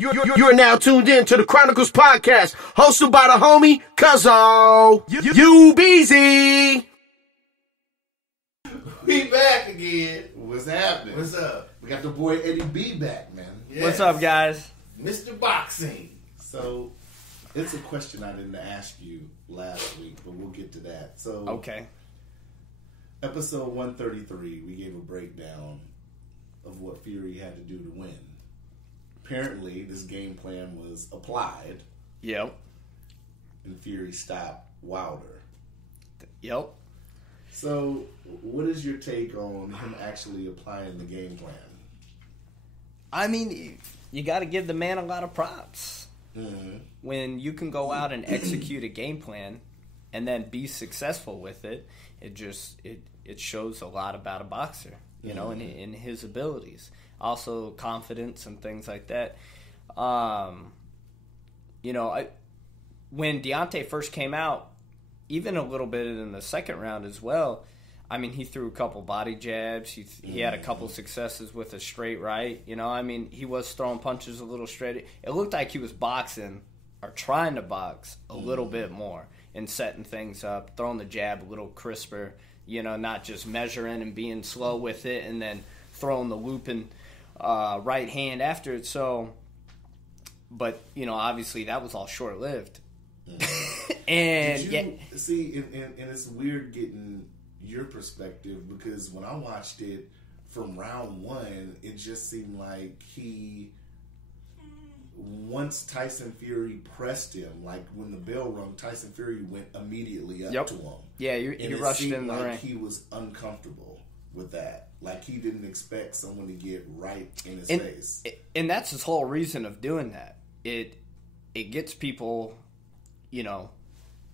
You're now tuned in to the Chronicles Podcast, hosted by the homie Cuzzo. You BZ. We back again. What's happening? What's up? We got the boy Eddie B back, man. Yes. What's up, guys? Mr. Boxing. So, it's a question I didn't ask you last week, but we'll get to that. So, Okay. Episode 133, we gave a breakdown of what Fury had to do to win. Apparently, this game plan was applied, Yep. and Fury stopped Wilder. Yep. So, what is your take on him actually applying the game plan? I mean, you got to give the man a lot of props. Mm-hmm. When you can go out and execute a game plan and then be successful with it, it shows a lot about a boxer, you know, in his abilities. Also, confidence and things like that. You know, when Deontay first came out, even a little bit in the second round as well, I mean, he threw a couple body jabs. He had a couple successes with a straight right. You know, I mean, he was throwing punches a little straight. It looked like he was boxing or trying to box a little bit more and setting things up, throwing the jab a little crisper, you know, not just measuring and being slow with it and then throwing the looping right hand after it. So, but, you know, obviously that was all short-lived. And see, and it's weird getting your perspective, because when I watched it from round one, it just seemed like once Tyson Fury pressed him, like when the bell rung, Tyson Fury went immediately up to him. Yeah, he rushed in the ring. He was uncomfortable with that. Like he didn't expect someone to get right in his face. And that's his whole reason of doing that. It gets people, you know,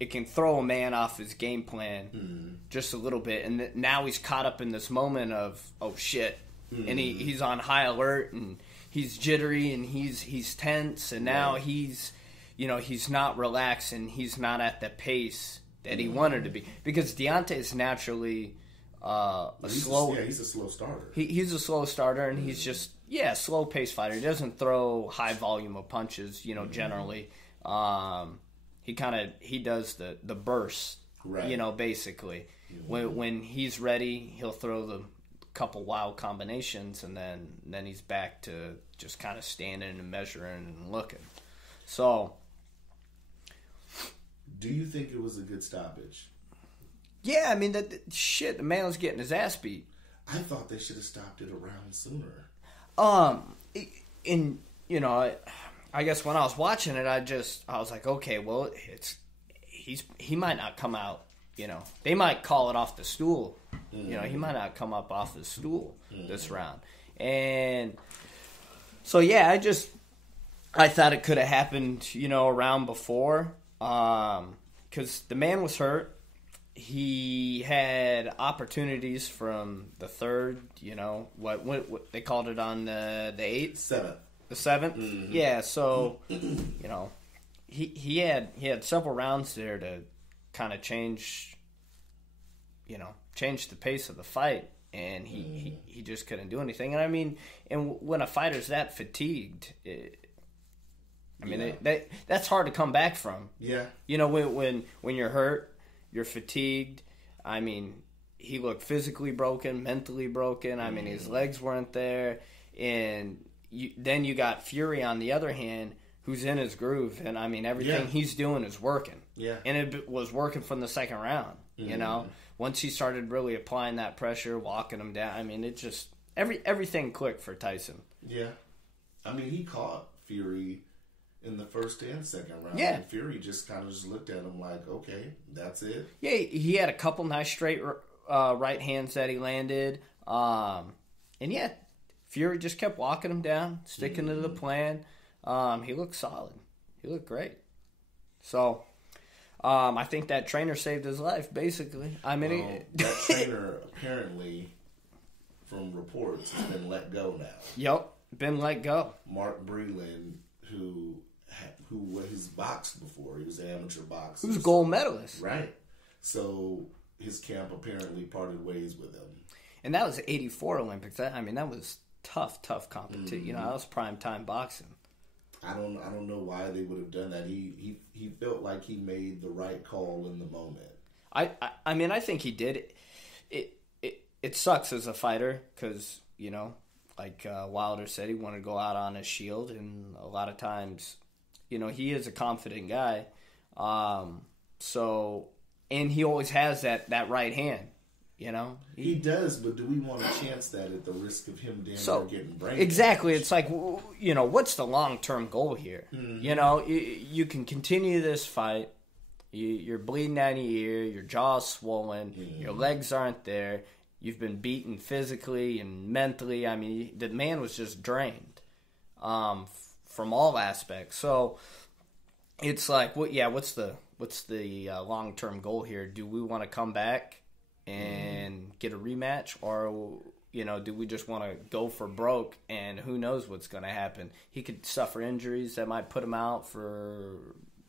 it can throw a man off his game plan just a little bit. And now he's caught up in this moment of, oh, shit. And he's on high alert, and he's jittery, and he's tense. And now he's, you know, he's not relaxed, and he's not at the pace that he wanted to be. Because Deontay is naturally he's a slow starter. He's a slow starter, and he's just, slow pace fighter. He doesn't throw high volume of punches, you know, generally. He does the burst, right. You know, basically. When he's ready, he'll throw the couple wild combinations, and then he's back to just kind of standing and measuring and looking. So, do you think it was a good stoppage? Yeah, I mean, the man was getting his ass beat. I thought they should have stopped it a round sooner. And you know, I guess when I was watching it, I was like, okay, well, he might not come out. You know, they might call it off the stool. You know, he might not come up off the stool this round. And so, I thought it could have happened, you know, a round before. Because the man was hurt. He had opportunities from the third, you know, what they called it on the 8th? 7th. The 7th? Mm-hmm. Yeah, so, you know, he had several rounds there to kind of change the pace of the fight, and he just couldn't do anything. And I mean, and when a fighter's that fatigued, that's hard to come back from. Yeah. You know, when you're hurt, you're fatigued. I mean, he looked physically broken, mentally broken. I mean, his legs weren't there. And then you got Fury on the other hand, who's in his groove. And, I mean, everything he's doing is working. Yeah. And it was working from the second round, you know. Once he started really applying that pressure, walking him down, I mean, it just everything clicked for Tyson. Yeah. I mean, he caught Fury in the first and second round. Yeah. And Fury just kind of just looked at him like, okay, that's it. Yeah, he had a couple nice straight right hands that he landed. And Fury just kept walking him down, sticking to the plan. He looked solid. He looked great. So, I think that trainer saved his life, basically. I mean, that trainer apparently, from reports, has been let go now. Yep, been let go. Mark Breland, who was boxed before, he was an amateur boxer. He was a gold medalist, right? So his camp apparently parted ways with him. And that was the '84 Olympics. I mean, that was tough competition. You know, that was prime time boxing. I don't know why they would have done that. He felt like he made the right call in the moment. I mean, I think he did. It sucks as a fighter because, you know, like Wilder said, he wanted to go out on his shield, and a lot of times, you know, he is a confident guy. So, and he always has that right hand, you know? He does, but do we want to chance that at the risk of him damn near getting brain exactly, damage? it's like, you know, what's the long-term goal here? Mm-hmm. You know, you can continue this fight. You're bleeding out of your ear. Your jaw's swollen. Mm-hmm. Your legs aren't there. You've been beaten physically and mentally. I mean, the man was just drained from all aspects. So it's like, what's the long-term goal here? Do we want to come back and get a rematch, or, you know, do we just want to go for broke? And who knows what's going to happen? He could suffer injuries that might put him out for,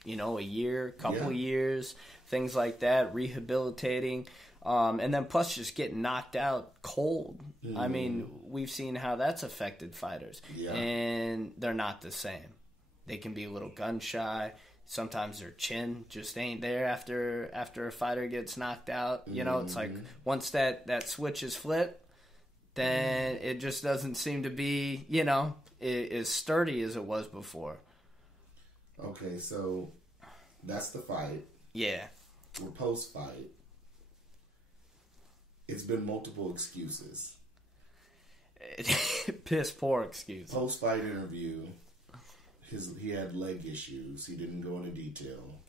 you know, a year, couple years, things like that, rehabilitating. And then plus just getting knocked out cold. Mm. I mean, we've seen how that's affected fighters. Yeah. And they're not the same. They can be a little gun shy. Sometimes their chin just ain't there after a fighter gets knocked out. You know, it's like once that switch is flipped, then it just doesn't seem to be, you know, as sturdy as it was before. Okay, so that's the fight. Yeah. We're post-fight. It's been multiple excuses. Piss poor excuse. Post-fight interview, he had leg issues. He didn't go into detail.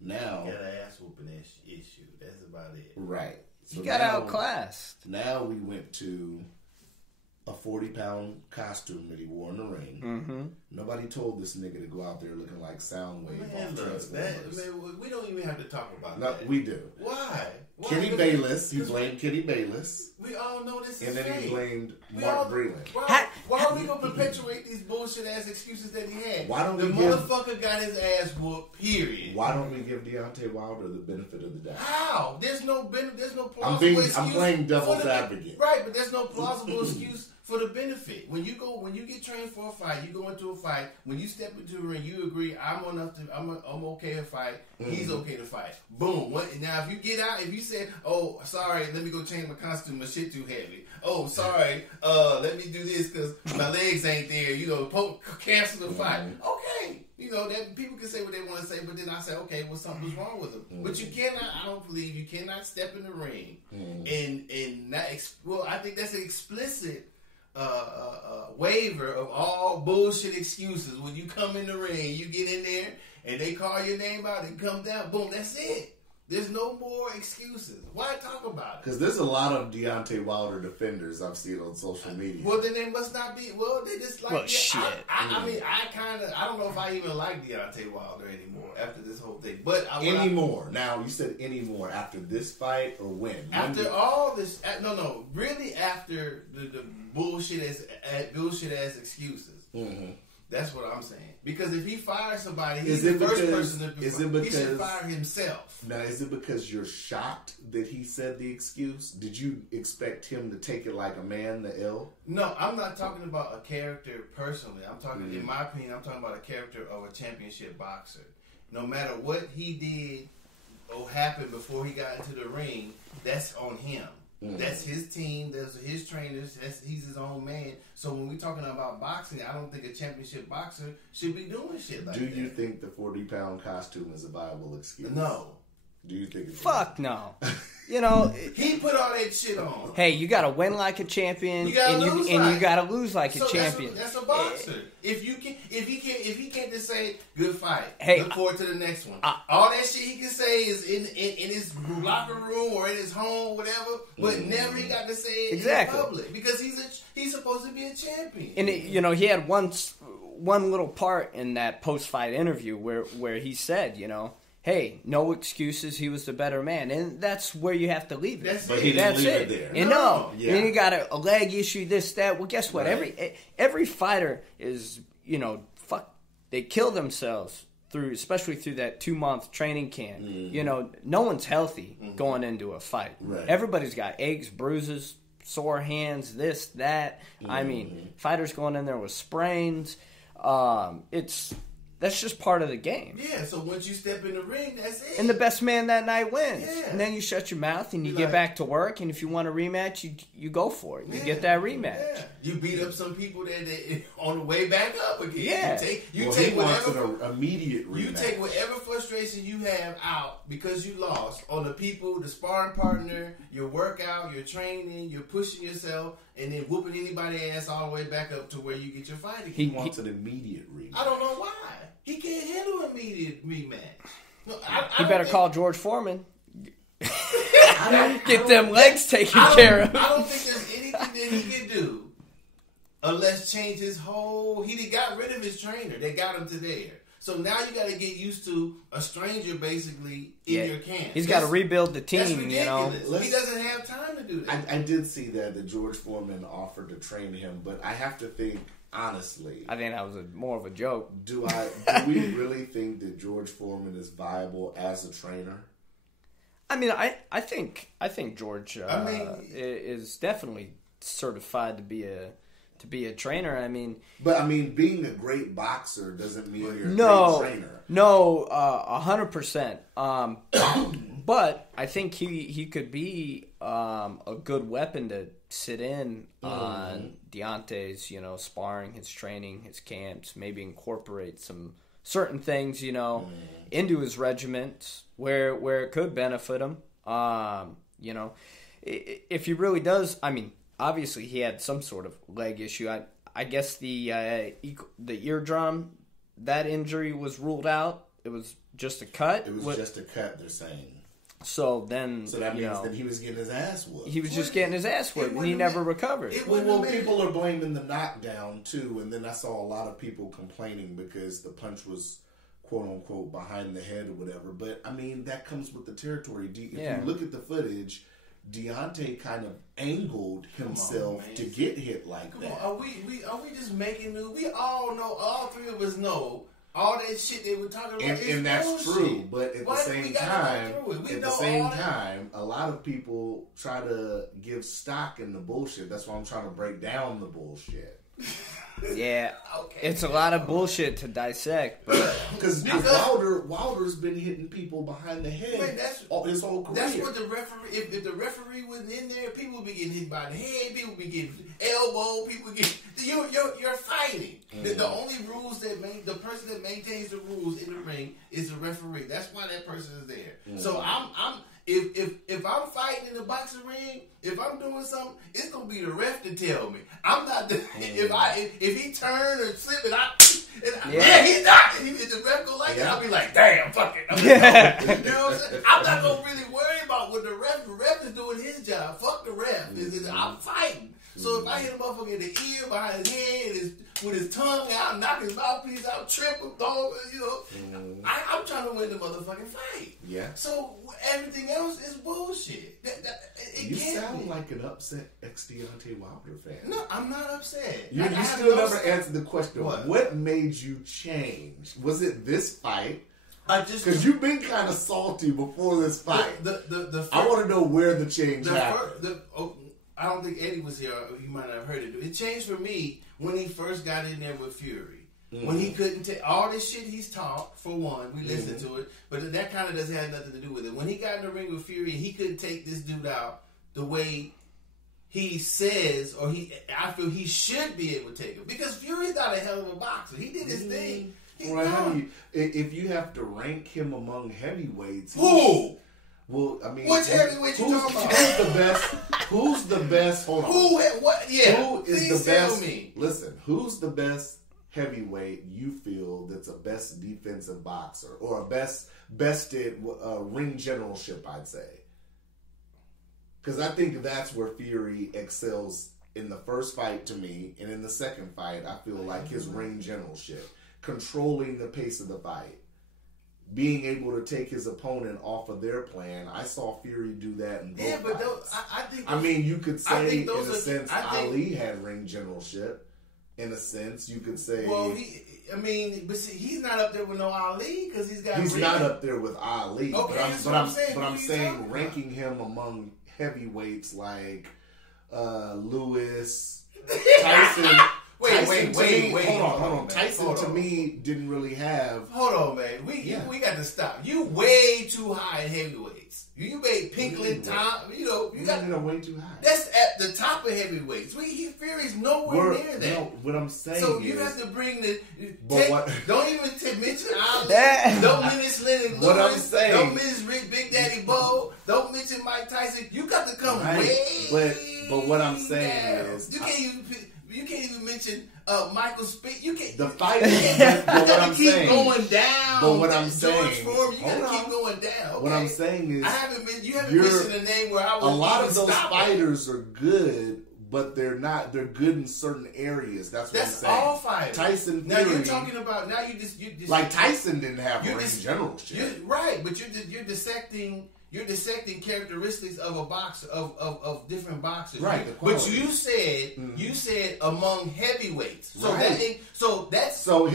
Now, he got an ass whooping issue. That's about it. Right. So he got outclassed. Now we went to a 40-pound costume that he wore in the ring. Mm-hmm. Nobody told this nigga to go out there looking like Soundwave. Man, look, we don't even have to talk about that. No, we do. Why? Kenny Bayless. He blamed Kenny Bayless. We all know this is and then fake. He blamed Mark Breland. Why are we going to perpetuate these bullshit ass excuses that he had? Why don't the motherfucker got his ass whooped, period. Why don't we give Deontay Wilder the benefit of the doubt? How? There's no plausible excuse. I'm playing devil's advocate. Right, but there's no plausible excuse for the benefit. When you get trained for a fight, you go into a fight. When you step into a ring, you agree. I'm okay to fight. Mm-hmm. He's okay to fight. Boom. Now if you get out, if you say, "Oh, sorry, let me go change my costume. My shit too heavy." Oh, sorry. Let me do this because my legs ain't there. You know, cancel the fight. Okay. You know, that people can say what they want to say, but then I say, okay, well, something's wrong with them. Mm-hmm. But you cannot. I don't believe you cannot step in the ring and not. Well, I think that's an explicit waiver of all bullshit excuses. When you come in the ring, you get in there and they call your name out and come down, boom, that's it. There's no more excuses. Why talk about it? Because there's a lot of Deontay Wilder defenders I've seen on social media. Well, then they must not be. Well, they just like. Well, shit. I mean, I don't know if I even like Deontay Wilder anymore after this whole thing. But anymore. Now you said anymore after this fight or when? After all this, no, really after the bullshit ass excuses. Mm-hmm. That's what I'm saying. Because if he fires somebody, he's the first person to be fired. He should fire himself. Now, is it because you're shocked that he said the excuse? Did you expect him to take it like a man, the L? No, I'm not talking about a character personally. I'm talking, in my opinion, I'm talking about a character of a championship boxer. No matter what he did or happened before he got into the ring, that's on him. Mm-hmm. That's his team. That's his trainers. He's his own man. So when we're talking about boxing, I don't think a championship boxer should be doing shit like that. Do you think the 40-pound costume is a viable excuse? No. Do you think it's fuck no? You know, he put all that shit on. Hey, you gotta win like a champion, you gotta lose like a champion. That's a boxer. If he can't just say good fight, look forward to the next one. All that shit he can say is in his locker room or in his home, whatever. But never he got to say it in public because he's supposed to be a champion. And he had one little part in that post-fight interview where he said, hey, no excuses. He was the better man, and that's where you have to leave it. But he didn't leave it there. And then you got a leg issue, this, that. Well, guess what? Right. Every fighter is, they kill themselves especially through that 2-month training camp. Mm-hmm. No one's healthy going into a fight. Right. Everybody's got aches, bruises, sore hands, this, that. Mm-hmm. I mean, fighters going in there with sprains. That's just part of the game. Yeah, so once you step in the ring, that's it. And the best man that night wins. Yeah. And then you shut your mouth and you get back to work. And if you want a rematch, you go for it. You get that rematch. Yeah. You beat up some people that on the way back up again. Yeah. You take wants whatever an immediate rematch. You take whatever frustration you have out because you lost on the people, the sparring partner, your workout, your training, you're pushing yourself, and then whooping anybody's ass all the way back up to where you get your fight again. He wants an immediate rematch. I don't know why. He can't handle immediate rematch. No, He better call George Foreman. Get them legs taken care of. I don't think there's anything that he can do unless change his whole. He got rid of his trainer. They got him to there. So now you got to get used to a stranger basically in your camp. He's got to rebuild the team, that's ridiculous. you know. He doesn't have time to do that. I did see that George Foreman offered to train him, but I have to think, honestly, I think that was more of a joke. Do we really think that George Foreman is viable as a trainer? I mean, I think George is definitely certified to be a trainer. I mean, but being a great boxer doesn't mean you're a great trainer. No, 100%. But I think he could be a good weapon to sit in on Deontay's, sparring, his training, his camps, maybe incorporate some certain things, into his regiment where it could benefit him. If he really does, obviously he had some sort of leg issue. I guess the eardrum, that injury was ruled out. It was just a cut. It was just a cut, they're saying. So that means that he was getting his ass whooped. He was just getting his ass whooped, and he never recovered. Well, people are blaming the knockdown, too, and then I saw a lot of people complaining because the punch was, quote-unquote, behind the head or whatever. But, that comes with the territory. If you look at the footage, Deontay kind of angled himself to get hit like that. Are we just making news? We all know, all three of us know, all that shit they were talking about and that's bullshit. True, but at the same time, a lot of people try to give stock in the bullshit. That's why I'm trying to break down the bullshit. Yeah, it's a lot of bullshit to dissect. Because Wilder's been hitting people behind the head his whole career. That's what the referee. If the referee wasn't in there, people would be getting hit by the head. People would be getting elbow. People would get. You're fighting. Mm-hmm. The only rules the person that maintains the rules in the ring is the referee. That's why that person is there. Mm-hmm. So if I'm fighting in the boxing ring, if I'm doing something, it's gonna be the ref to tell me. I'm not the if he turn or slip he's not. And if the ref go like that, I'll be like, damn, fuck it. You know what I'm saying? I'm not gonna really worry about what the ref. The ref is doing his job. Fuck the ref. I'm fighting. So if I hit a motherfucker in the ear, behind his head, with his tongue out, knock his mouthpiece out, trip him, I'm trying to win the motherfucking fight. Yeah. So everything else is bullshit. You sound like an upset ex-Deontay Wilder fan. No, I'm not upset. You still never answered the question. What made you change? Was it this fight? Because you've been kind of salty before this fight. I want to know where the change happened. I don't think Eddie was here. You might not have heard it. It changed for me when he first got in there with Fury. Mm-hmm. When he couldn't take all this shit he's taught, for one, we listened to it, but that kind of doesn't have nothing to do with it. When he got in the ring with Fury, he couldn't take this dude out the way he says, or I feel he should be able to take him. Because Fury's not a hell of a boxer. He did his thing. If you have to rank him among heavyweights, who? Well, which heavyweight you talking about? Who's the best? Who's the best? Hold on. What? Yeah. Who is the best? Listen, who's the best heavyweight you feel that's a best defensive boxer or a bested ring generalship? I'd say, because I think that's where Fury excels in the first fight to me, and in the second fight, I feel like his ring generalship, controlling the pace of the fight. Being able to take his opponent off of their plan. I saw Fury do that in both fights. I think you could say, in a sense, Ali had ring generalship. In a sense, you could say... Well, but see, he's not up there with no Ali, because he's got... He's not up there with Ali. Okay, but I'm saying ranking him among heavyweights like Lewis, Tyson... Tyson Wait. Hold on. Tyson hold to on. me didn't really have. Hold on, man. We got to stop. You way too high in heavyweights. You made Pinkland Tom. You know, you got way too high. That's at the top of heavyweights. Fury's nowhere near that. No, what I'm saying So is, you have to bring the. What? Don't even mention Ali. That- Don't mention Lennox Lewis. What I'm saying- Don't mention Big Daddy Bo. Don't mention Mike Tyson. You got to come way. But what I'm saying down. is, you can't even mention Michael Spieth. You can't. the fight. You But what gotta I'm keep saying, going down. But what I'm George saying, Foreman, you gotta hold keep on. going down. Okay? What I'm saying is, You haven't you're- mentioned a name where I was. a lot even of those stopping. fighters are good, but they're not. They're good in certain areas. That's what I'm That's saying. all fighters. Tyson Now Fury, you're talking about you just like Tyson didn't have you're ring dis- generalship. You're right, but you're dissecting. You're dissecting characteristics of a boxer of different boxers. Right, the But quality. you said among heavyweights. So Right. that's So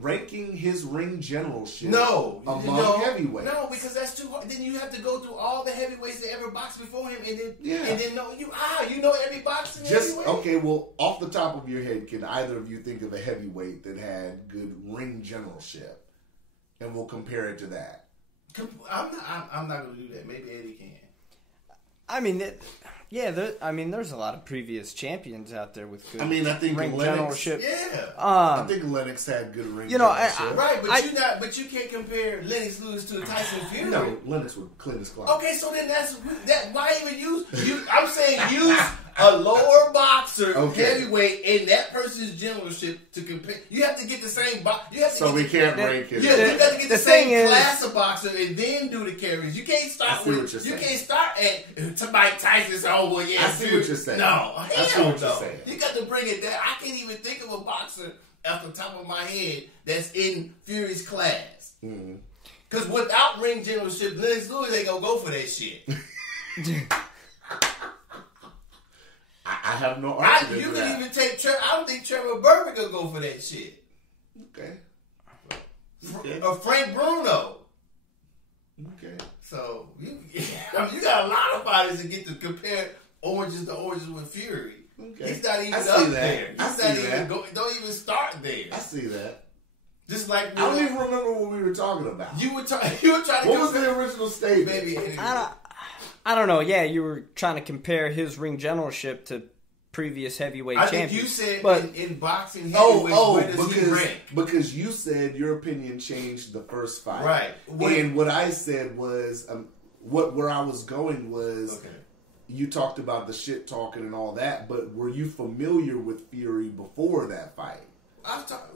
ranking his ring generalship. Among heavyweights. No, because that's too hard. Then you have to go through all the heavyweights that ever boxed before him, and then know you know every boxing heavyweight. Okay. Well, off the top of your head, can either of you think of a heavyweight that had good ring generalship, and we'll compare it to that? I'm not going to do that. Maybe Eddie can. I mean, there's a lot of previous champions out there with good. I mean, I think ring Lennox- generalship. Yeah. I think Lennox had good ring. You know, generalship. Right, but you can't compare Lennox Lewis to Tyson Fury. No, Lennox would clean his clock. Okay, so then that. Why even use? I'm saying use a lower boxer heavyweight in that person's generalship to compare. You have to get the same box. You have to. So we can't rank it. Yeah, you got to get the thing same is- class of boxer and then do the carries. You can't start I see what with. you're You saying. can't start at to Mike Tyson's. Oh well, yeah. I see what you're saying. No, I see hell what you're no. saying. You got to bring it down. I can't even think of a boxer off the top of my head that's in Fury's class. Because without ring generalship, Lennox Lewis ain't gonna go for that shit. I have no argument You with can that. even take Trevor. I don't think Trevor Burke will go for that shit. Okay. Or Frank Bruno. Okay. So you got a lot of fighters that get to compare oranges to oranges with Fury. Okay. He's not even I see up that. there. I He's see not even that. don't even start there. I see that. Just like I don't even remember what we were talking about. you were trying to What was the original statement? baby. I don't know. Yeah, you were trying to compare his ring generalship to previous heavyweight I champions. think you said but in boxing heavyweights, where does he rank? because you said your opinion changed the first fight, Right. And what I said was where I was going was you talked about the shit talking and all that, but were you familiar with Fury before that fight?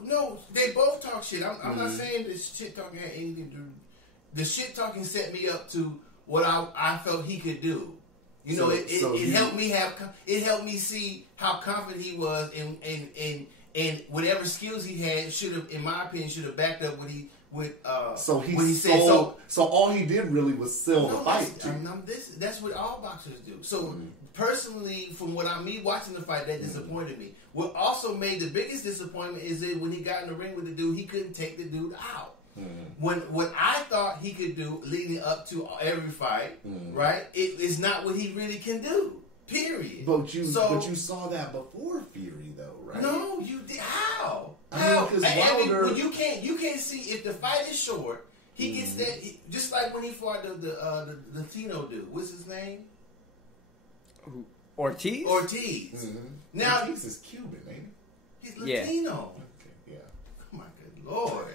No, they both talk shit. I'm not saying this shit talking had anything to do. The shit talking set me up to what I felt he could do. You know, it helped me helped me see how confident he was, and whatever skills he had should have, in my opinion, should have backed up what he So what he said. So all he did really was sell the fight. That's what all boxers do. So personally, from me watching the fight, that disappointed me. What also made the biggest disappointment is that when he got in the ring with the dude, he couldn't take the dude out. When what I thought he could do leading up to every fight, right? It is not what he really can do. Period. But you saw that before Fury, though, right? No, you did. How? I mean, 'cause Wilder- When you can't see if the fight is short. He gets that just like when he fought the Latino dude. What's his name? Ortiz? Now Ortiz is Cuban, ain't he's Yeah. Latino. he? Okay, yeah. Oh my good lord.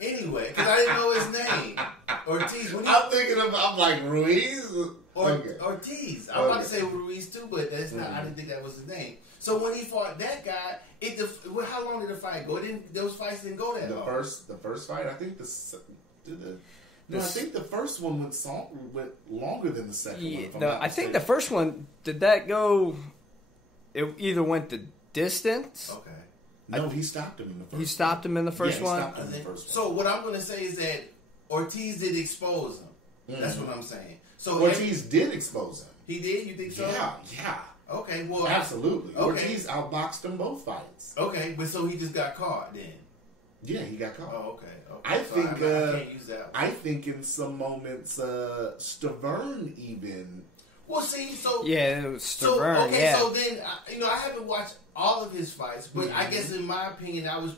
Anyway, because I didn't know his name. Ortiz. I'm like Ruiz. Ortiz. I'm about to say Ruiz too, but that's not. I didn't think that was his name. So when he fought that guy, how long did the fight go? Those fights didn't go that long. The first fight, I think I think the first one went longer than the second one. if I'm not I think the mistaken. first one, did that go? It either went the distance. Okay. No, he stopped him in the first. He stopped him in the first he one. stopped him in the first one. So what I'm going to say is that Ortiz did expose him. That's what I'm saying. So Ortiz did expose him. he did. You think so? Yeah. Okay. Well, Absolutely. Okay. Ortiz outboxed him both fights. Okay, but so he just got caught then. Yeah, he got caught. Oh, okay. I So think. I can't use that. I think in some moments, Stavern even. Well, see, so Yeah, it was so Stavern. okay, yeah. so then I haven't watched all of his fights, but I guess in my opinion, I was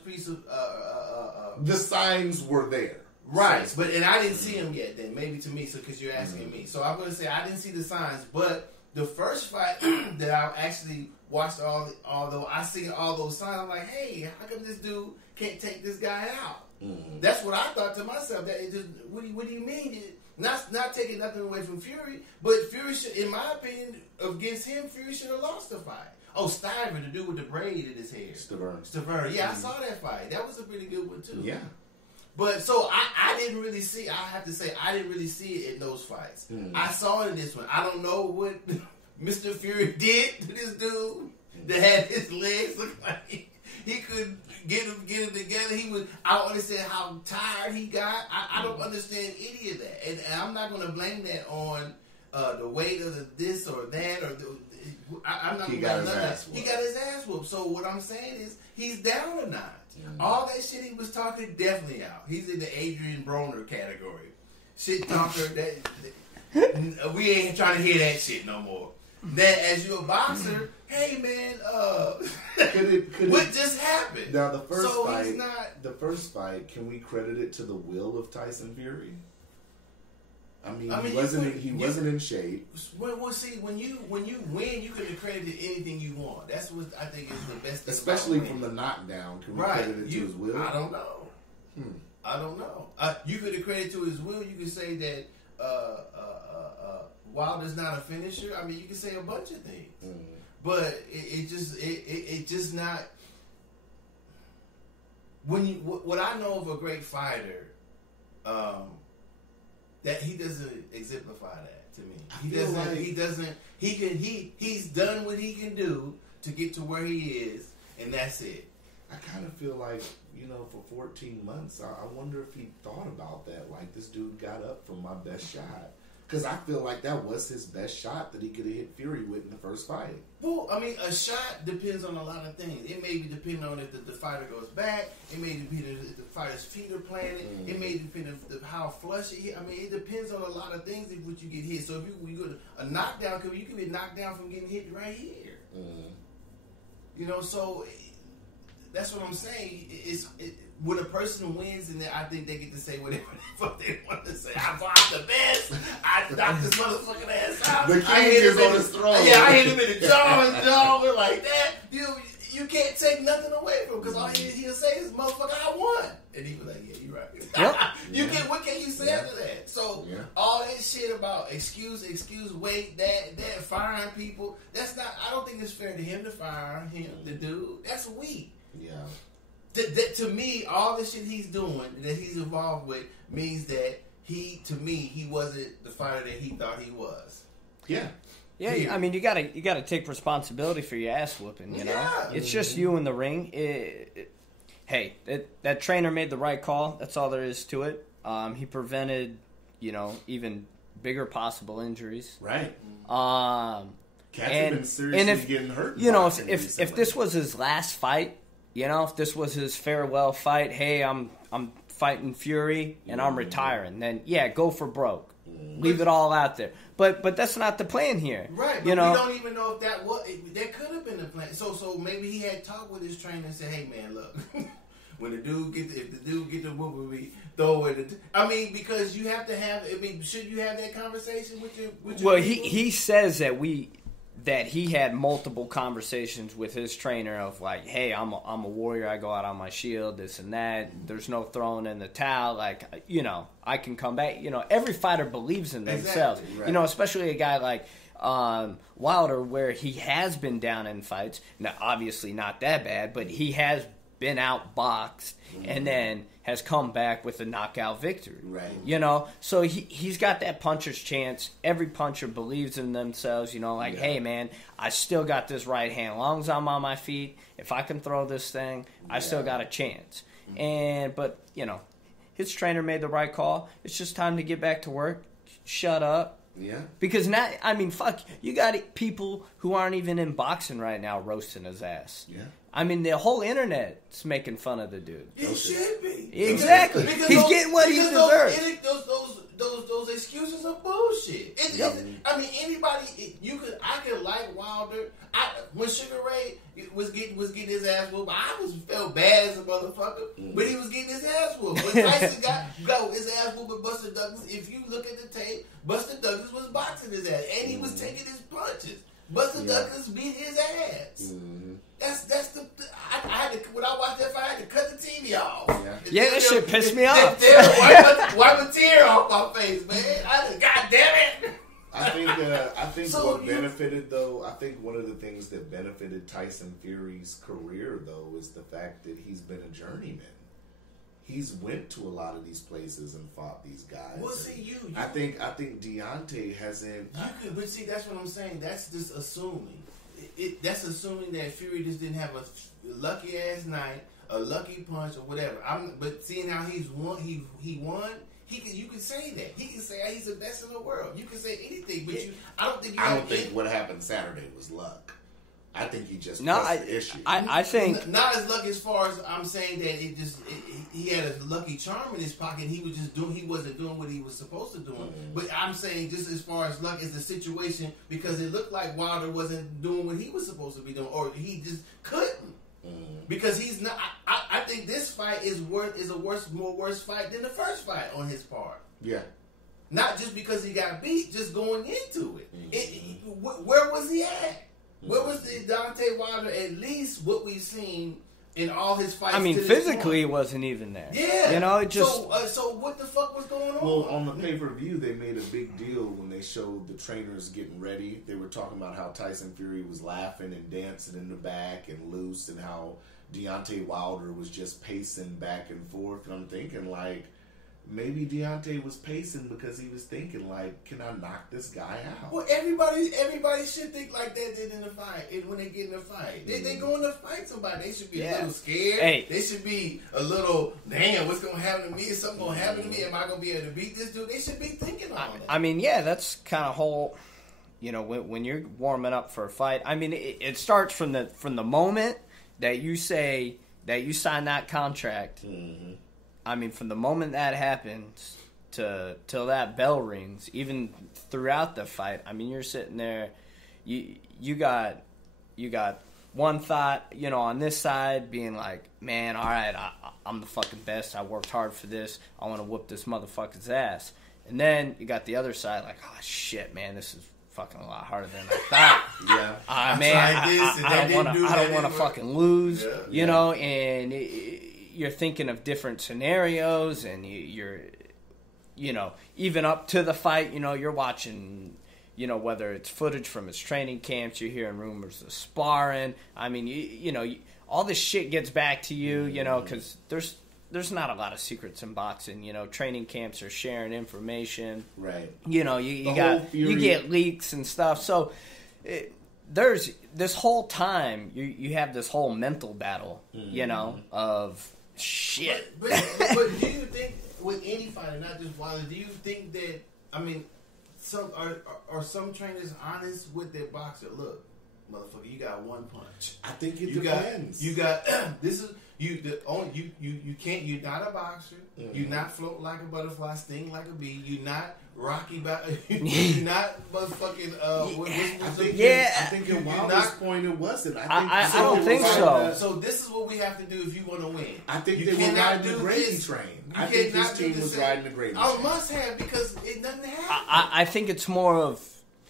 the signs were there. Right, but I didn't see him yet. Then maybe to me, so because you're asking me, so I'm gonna say I didn't see the signs. But the first fight that I actually watched, although I see all those signs, I'm like, hey, how come this dude can't take this guy out? Mm-hmm. That's what I thought to myself. That it just what do you mean? Not taking nothing away from Fury, but Fury should, in my opinion, against him, Fury should have lost the fight. Oh, Stiver, the dude with the braid in his hair. Stavern. Yeah, I saw that fight. That was a pretty good one too. Yeah. But so I didn't really see. I have to say I didn't really see it in those fights. I saw it in this one. I don't know what Mr. Fury did to this dude that had his legs look like he could get him together. I don't understand how tired he got. I don't understand any of that, and I'm not going to blame that on the weight of this or that or. I'm not. He got his ass whooped. He got his ass whooped. So what I'm saying is he's down a notch. All that shit he was talking, definitely out. He's in the Adrian Broner category. Shit talker, that we ain't trying to hear that shit no more. That as you're a boxer, hey man, what just happened? Now the first fight, can we credit it to the will of Tyson Fury? I mean he wasn't in shape. Well, see, when you win, you can credit anything you want. That's what I think is the best thing. Especially from the knockdown. Can we credit it to his will? I don't know. I don't know. You could credit to his will. You could say that Wilder's not a finisher. I mean, you could say a bunch of things. But it just not. What I know of a great fighter. That he doesn't exemplify that to me. He's done what he can do to get to where he is, and that's it. I kind of feel like, for 14 months, I wonder if he thought about that. Like, this dude got up from my best shot. Because I feel like that was his best shot that he could have hit Fury with in the first fight. Well, I mean, a shot depends on a lot of things. It may be depending on if the fighter goes back. It may depend if the fighter's feet are planted. It may depend on how flush it hit. I mean, it depends on a lot of things if what you get hit. So if you go to a knockdown, you can be knocked down from getting hit right here. So that's what I'm saying. When a person wins, and I think they get to say whatever they want to say. I'm the best. I knocked this motherfucking ass out. The king is on his throne. Yeah, I hit him in the jaw like that. You can't take nothing away from him because all he'll say is, "Motherfucker, I won," and he was like, "Yeah, you're right." What can you say after that? So all that shit about excuse, wait, that firing people. That's not. I don't think it's fair to him to fire him. The dude. That's weak. Yeah. To me, all the shit he's doing, that he's involved with, means that he wasn't the fighter that he thought he was. Yeah. Yeah, I mean, you gotta take responsibility for your ass whooping. You know, it's just you in the ring. That trainer made the right call. That's all there is to it. He prevented, even bigger possible injuries. Right. Cats have been seriously getting hurt. If this was his last fight. If this was his farewell fight, hey, I'm fighting Fury and I'm retiring, then go for broke. Leave it all out there. But that's not the plan here. Right, but we don't even know if that could have been the plan. So maybe he had talked with his trainer and said, hey man, look, when if the dude get the whoop with me, throw it. I mean, because you have to have. I mean, should you have that conversation with your? Well, he says that he had multiple conversations with his trainer of like, hey, I'm a warrior. I go out on my shield, this and that. There's no throwing in the towel. Like, I can come back. Every fighter believes in themselves. Exactly, right. Especially a guy like Wilder, where he has been down in fights. Now, obviously not that bad, but he has been outboxed and then has come back with a knockout victory. Right. So he's got that puncher's chance. Every puncher believes in themselves, hey man, I still got this right hand. As long as I'm on my feet, if I can throw this thing, I still got a chance. But his trainer made the right call. It's just time to get back to work. Shut up. Yeah. Because now, I mean, fuck, you got people who aren't even in boxing right now roasting his ass. Yeah. I mean, the whole internet's making fun of the dude. It should be. Exactly. Because he's getting what he deserves. Those excuses are bullshit. I mean, anybody, I could like Wilder. When Sugar Ray was getting his ass whooped, I felt bad as a motherfucker, but he was getting his ass whooped. When Tyson got his ass whooped with Buster Douglas, if you look at the tape, Buster Douglas was boxing his ass, and he was taking his punches. Buster Douglas beat his ass. That's the I had to, when I watched that fight, I had to cut the TV off. Yeah, that shit pissed me off. Wipe a tear off my face, man. God damn it. I think what benefited, though, I think one of the things that benefited Tyson Fury's career, though, is the fact that he's been a journeyman. He's went to a lot of these places and fought these guys. Well, see, I think Deontay hasn't. But see, that's what I'm saying. That's just assuming. That's assuming that Fury just didn't have a lucky ass night, a lucky punch, or whatever. But seeing how he won. You can say that. He can say he's the best in the world. You can say anything, but I don't think what happened Saturday was luck. I think he just the issue. I think not as lucky as far as I'm saying that he had a lucky charm in his pocket. He wasn't doing what he was supposed to do. But I'm saying just as far as luck as the situation, because it looked like Wilder wasn't doing what he was supposed to be doing, or he just couldn't. Because he's not. I think this fight is a worse fight than the first fight on his part. Yeah. Not just because he got beat, just going into it. Where was he at? Where was the Deontay Wilder? At least what we've seen in all his fights. I mean, physically, he wasn't even there. Yeah, it just. So what the fuck was going on? Well, on the pay-per-view, they made a big deal when they showed the trainers getting ready. They were talking about how Tyson Fury was laughing and dancing in the back and loose, and how Deontay Wilder was just pacing back and forth. And I'm thinking, like, maybe Deontay was pacing because he was thinking, like, can I knock this guy out? Well, everybody should think like that in the fight. When they get in the fight, they go in to fight somebody. They should be a little scared. Hey. They should be a little, damn, what's gonna happen to me? Is something gonna happen to me? Am I gonna be able to beat this dude? They should be thinking all that. I mean, yeah, that's kind of whole. When you're warming up for a fight, I mean, it starts from the moment that you say that you sign that contract. Mm-hmm. I mean, from the moment that happens till that bell rings, even throughout the fight, I mean, you're sitting there, you got one thought, on this side being like, man, all right, I'm the fucking best. I worked hard for this. I want to whoop this motherfucker's ass. And then you got the other side like, oh shit, man, this is fucking a lot harder than I thought. I don't want to fucking lose, and you're thinking of different scenarios, and you're even up to the fight, you're watching, whether it's footage from his training camps, you're hearing rumors of sparring. I mean, all this shit gets back to you, because there's not a lot of secrets in boxing. Training camps are sharing information. Right. You get leaks and stuff. So there's this whole time you have this whole mental battle, of shit. But do you think with any fighter, not just Wilder, do you think that, I mean, are some trainers honest with their boxer? Look, motherfucker, you got one punch. I think it depends. You got this is you can't. You're not a boxer. Mm-hmm. You're not float like a butterfly, sting like a bee. You're not Rocky. You're not motherfucking. I think at Wilder's point it wasn't. I don't think so. So this is what we have to do if you want to win. I think they were riding the Grady train. I think this team was riding the Grady train. I must have, because it doesn't happen. I think it's more of,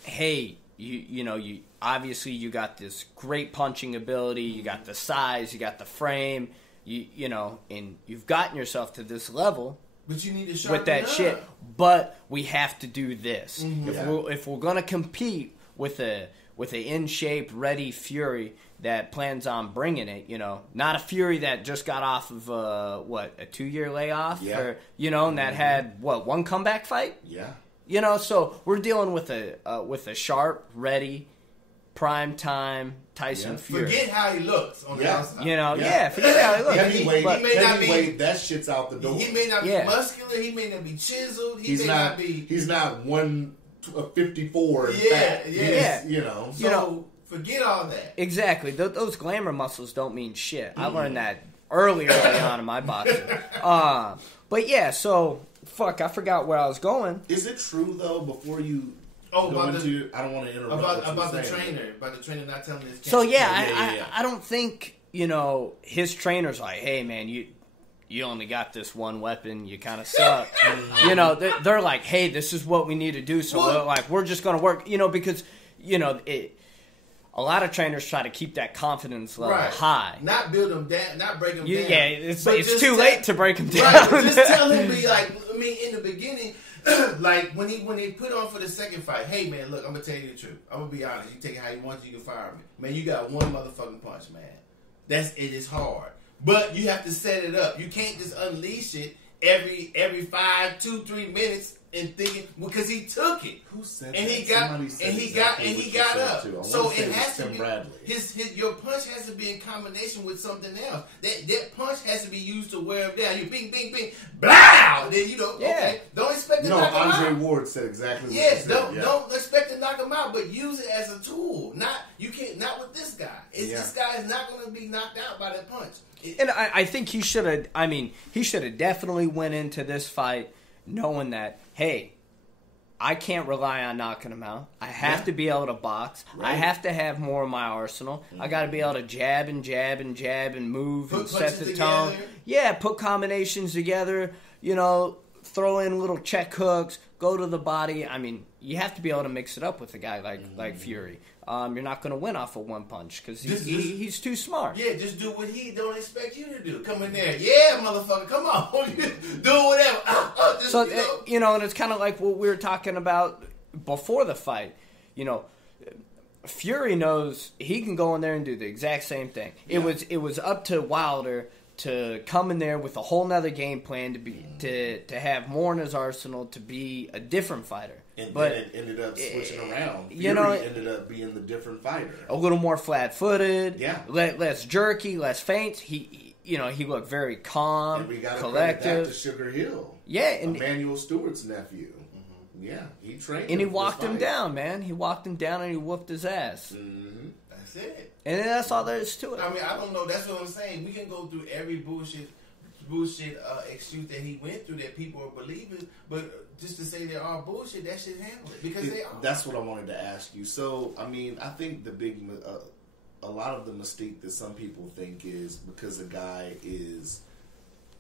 hey, you obviously you got this great punching ability, you got the size, you got the frame, and you've gotten yourself to this level. But you need to sharpen with that up. shit. But we have to do this. Mm-hmm. If we're gonna compete with a in shape, ready Fury that plans on bringing it, not a Fury that just got off of a 2-year layoff, or and that had one comeback fight. Yeah. So we're dealing with a sharp, ready, prime time Tyson Fury. Forget how he looks on the outside. Forget how he looks. Heavyweight, that shit's out the door. He may not be muscular. He may not be chiseled. He's not 154 in fact. So forget all that. Exactly. Those glamour muscles don't mean shit. I learned that early on in my boxing. But yeah, so fuck, I forgot where I was going. Is it true though? Before you Oh, go about into, I don't want to interrupt. about the trainer not telling his. So I don't think his trainer's like, hey man, you only got this one weapon, you kind of suck. They're like, hey, this is what we need to do. So we're just gonna work. Because a lot of trainers try to keep that confidence level high. Not build them down, not break them down. Yeah, it's too late to break them down. Right, just tell him, be like, I mean, in the beginning, like when they put on for the second fight, hey man, look, I'm gonna tell you the truth. I'm gonna be honest. You take it how you want, you can fire me. Man, you got one motherfucking punch, man. It is hard. But you have to set it up. You can't just unleash it every 2-3 minutes and thinking because he took it. Who said and that? He got up. So it has to be Bradley. your punch has to be in combination with something else. That punch has to be used to wear him down. You bing bing bing, blah. Then okay. Don't expect to knock him out. Andre Ward said exactly what Yes, you said. don't expect to knock him out, but use it as a tool. Not with this guy. This guy is not going to be knocked out by that punch. And I think he should have. I mean, he should have definitely went into this fight knowing that, hey, I can't rely on knocking him out. I have to be able to box. Right. I have to have more of my arsenal. Mm-hmm. I got to be able to jab and jab and jab and move and set the tone. Yeah, put combinations together. Throw in little check hooks. Go to the body. I mean, you have to be able to mix it up with a guy like Fury. You're not going to win off of one punch because he's too smart. Yeah, just do what he don't expect you to do. Come in there. Yeah, motherfucker, come on. Do whatever. And it's kind of like what we were talking about before the fight. Fury knows he can go in there and do the exact same thing. Yeah. It was up to Wilder to come in there with a whole nother game plan to have more in his arsenal to be a different fighder. But then it ended up switching around. Fury ended up being the different fighter. A little more flat-footed. Yeah. Less jerky, less feints. He looked very calm, and we got collective. Back to Sugar Hill. Yeah, and Emmanuel Stewart's nephew. Mm-hmm. Yeah, he trained. And he walked him down, man. He walked him down and he whooped his ass. Mm-hmm. That's it. And that's all there is to it. I mean, I don't know. That's what I'm saying. We can go through every bullshit excuse that he went through that people are believing, but just to say they're all bullshit, that should handle it because they are. That's what I wanted to ask you. So, I mean, I think a lot of the mistake that some people think is because a guy is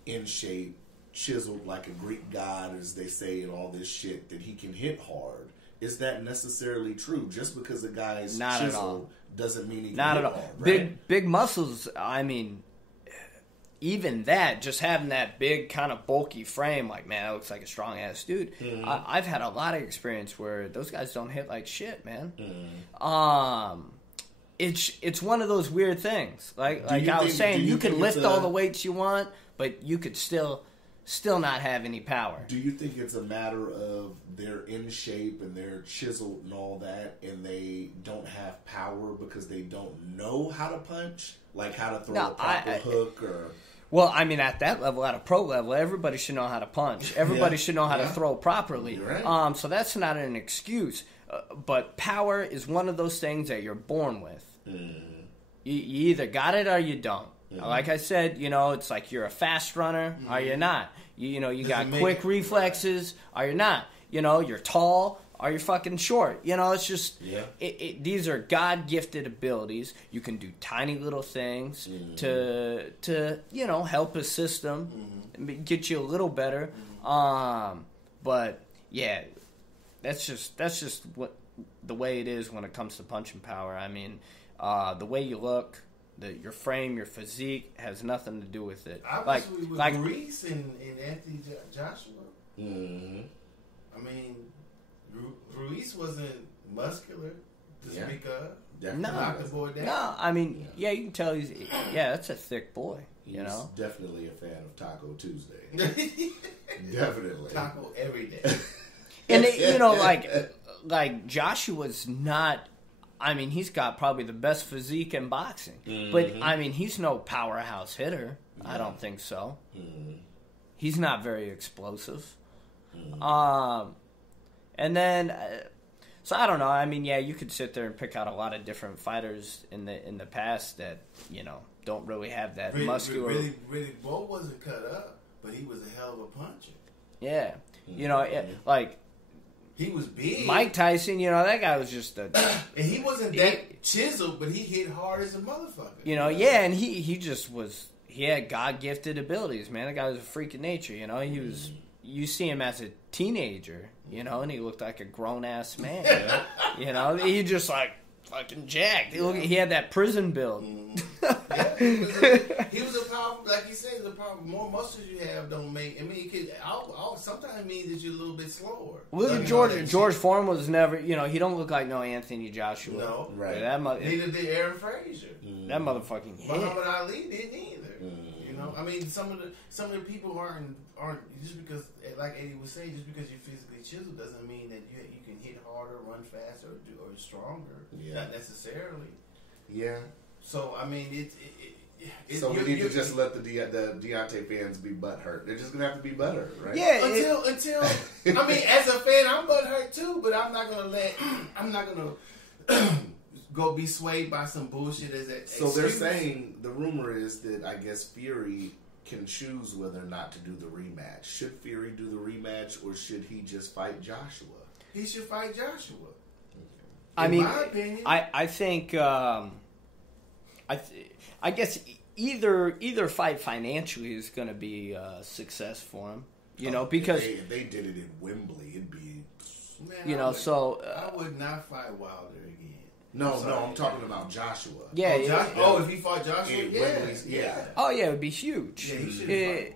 in shape, chiseled like a Greek god, as they say, and all this shit, that he can hit hard. Is that necessarily true? Just because a guy is chiseled doesn't mean he can hit hard, right? Big muscles, I mean, even that, just having that big kind of bulky frame, like, man, that looks like a strong ass dude. Mm-hmm. I've had a lot of experience where those guys don't hit like shit, man. Mm-hmm. It's one of those weird things. Like I was saying, you can lift all the weights you want, but you could still not have any power. Do you think it's a matter of they're in shape and they're chiseled and all that, and they don't have power because they don't know how to punch, like how to throw a proper hook or? Well, I mean, at that level, at a pro level, everybody should know how to punch. Everybody should know how to throw properly. You're right. So that's not an excuse. But power is one of those things that you're born with. Mm. You either got it or you don't. Mm-hmm. Like I said, it's like you're a fast runner or you're not. You got quick reflexes or you're not. You're tall or you're fucking short. It's just these are God-gifted abilities. You can do tiny little things to help a system, get you a little better. But yeah, that's just what the way it is when it comes to punching power. I mean, the way you look. Your frame, your physique has nothing to do with it. I wish we would Reese and Anthony Joshua. Mm-hmm. I mean, Ruiz wasn't muscular to speak of. Knocked the boy down. No, I mean, you can tell that's a thick boy. He's definitely a fan of Taco Tuesday. Definitely. Taco every day. And like Joshua's not. I mean, he's got probably the best physique in boxing. Mm-hmm. But, I mean, he's no powerhouse hitter. Mm-hmm. I don't think so. Mm-hmm. He's not very explosive. Mm-hmm. And then, so I don't know. I mean, you could sit there and pick out a lot of different fighters in the past that, don't really have that muscular. Really, Bo wasn't cut up, but he was a hell of a puncher. Yeah. You know, like he was big. Mike Tyson, you know, that guy was just a... And he wasn't that chiseled, but he hit hard as a motherfucker. You know, yeah, and he just was... He had God-gifted abilities, man. The guy was a freak of nature, you know. He was... You see him as a teenager, you know, and he looked like a grown-ass man. You know, he just, like, fucking jacked. He had that prison build. Yeah, he was a powerful, like you said, the more muscles you have don't make. I mean, it could sometimes mean that you're a little bit slower. Look at George Foreman was never, you know, he don't look like no Anthony Joshua. No, right. Neither did Aaron Frazier. That motherfucking hit. Muhammad Ali didn't either. You know, I mean, some of the people aren't just because, like Eddie was saying, just because you're physically chiseled doesn't mean that you can hit harder, run faster, or stronger. Yeah. Not necessarily. Yeah. So I mean, so we need to just let the Deontay fans be butthurt. They're just gonna have to be butthurt, right? Yeah. Until I mean, as a fan, I'm butthurt too, but I'm not gonna go be swayed by some bullshit as that. So they're saying the rumor is that I guess Fury can choose whether or not to do the rematch. Should Fury do the rematch, or should he just fight Joshua? He should fight Joshua. I mean, my opinion. I think I guess either fight financially is going to be a success for him. You know, because if they did it in Wembley, it'd be. Man, I would not fight Wilder again. No, I'm talking about Joshua. Yeah, if he fought Joshua, yeah. Oh yeah, it would be huge. Yeah, he should fight.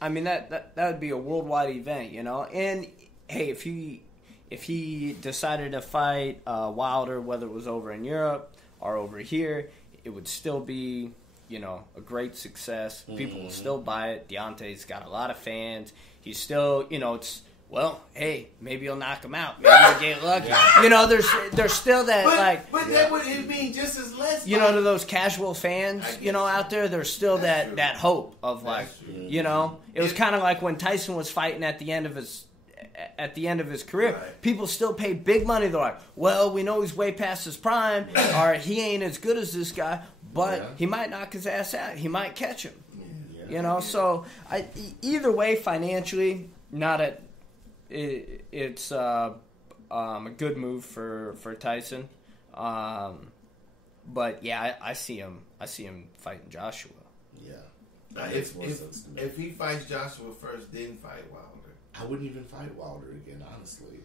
I mean that would be a worldwide event, you know. And hey, if he decided to fight Wilder, whether it was over in Europe or over here, it would still be, you know, a great success. People will still buy it. Deontay's got a lot of fans. He's still, you know, hey, maybe he'll knock him out. Maybe he'll get lucky. You know, there's still that, But that would mean just as less. You know, to those casual fans, you know, out there, there's still that hope of, like, you know. It was kind of like when Tyson was fighting at the end of his career. Right. People still pay big money. They're like, well, we know he's way past his prime, or he ain't as good as this guy, but he might knock his ass out. He might catch him. You know, so either way, financially, it's a good move for Tyson. But yeah, I see him fighting Joshua. Yeah. If he fights Joshua first, then fight Wilder. I wouldn't even fight Wilder again, honestly.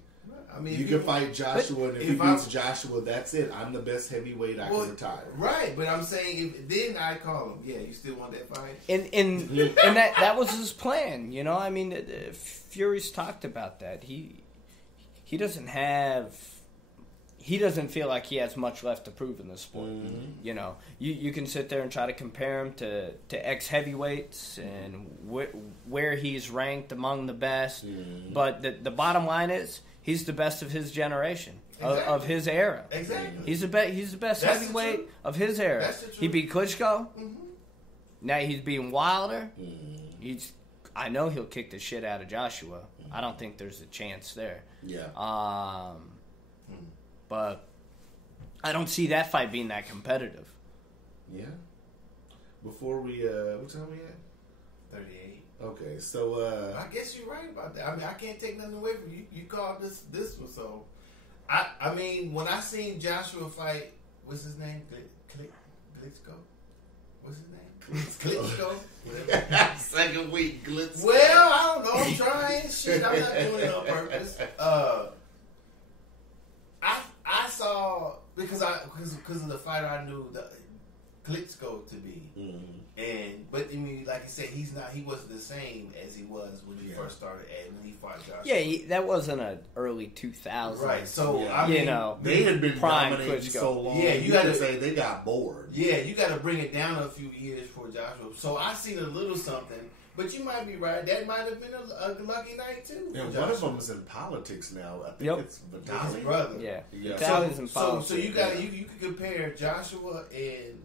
I mean, you can fight Joshua, and if he beats Joshua, that's it. I'm the best heavyweight. I can retire. Right, but I'm saying then I call him. Yeah, you still want that fight? And that was his plan. You know, I mean, Fury's talked about that. He doesn't feel like he has much left to prove in this sport. Mm-hmm. You know, you can sit there and try to compare him to ex-heavyweights and where he's ranked among the best. Mm-hmm. But the bottom line is he's the best of his generation, of his era. Exactly. He's the best That's heavyweight of his era. That's the truth. He beat Klitschko. Mm-hmm. Now he's beating Wilder. Mm-hmm. I know he'll kick the shit out of Joshua. Mm-hmm. I don't think there's a chance there. Yeah. But I don't see that fight being that competitive. Yeah. Before we, what time we at? 38. Okay, so I guess you're right about that. I mean, I can't take nothing away from you. You called this one, so I mean, when I seen Joshua fight, what's his name? Glitsko. What's his name? Glitsko. Second week, Glitsko. Well, I don't know. I'm trying. Shit, I'm not doing it on purpose. I saw because of the fighter I knew the Klitschko to be, but I mean, like you said, he wasn't the same as he was when he first started and when he fought Joshua. Yeah, that wasn't an early 2000s. Right. So I mean, they had been prime dominating Klitschko. so long. Yeah, you got to say they got bored. Yeah, you got to bring it down a few years for Joshua. So I seen a little something. But you might be right. That might have been a lucky night too. And one of them is in politics now. I think it's Vitaly. His brother. Yeah. Vitaly's in politics. So you got you can compare Joshua and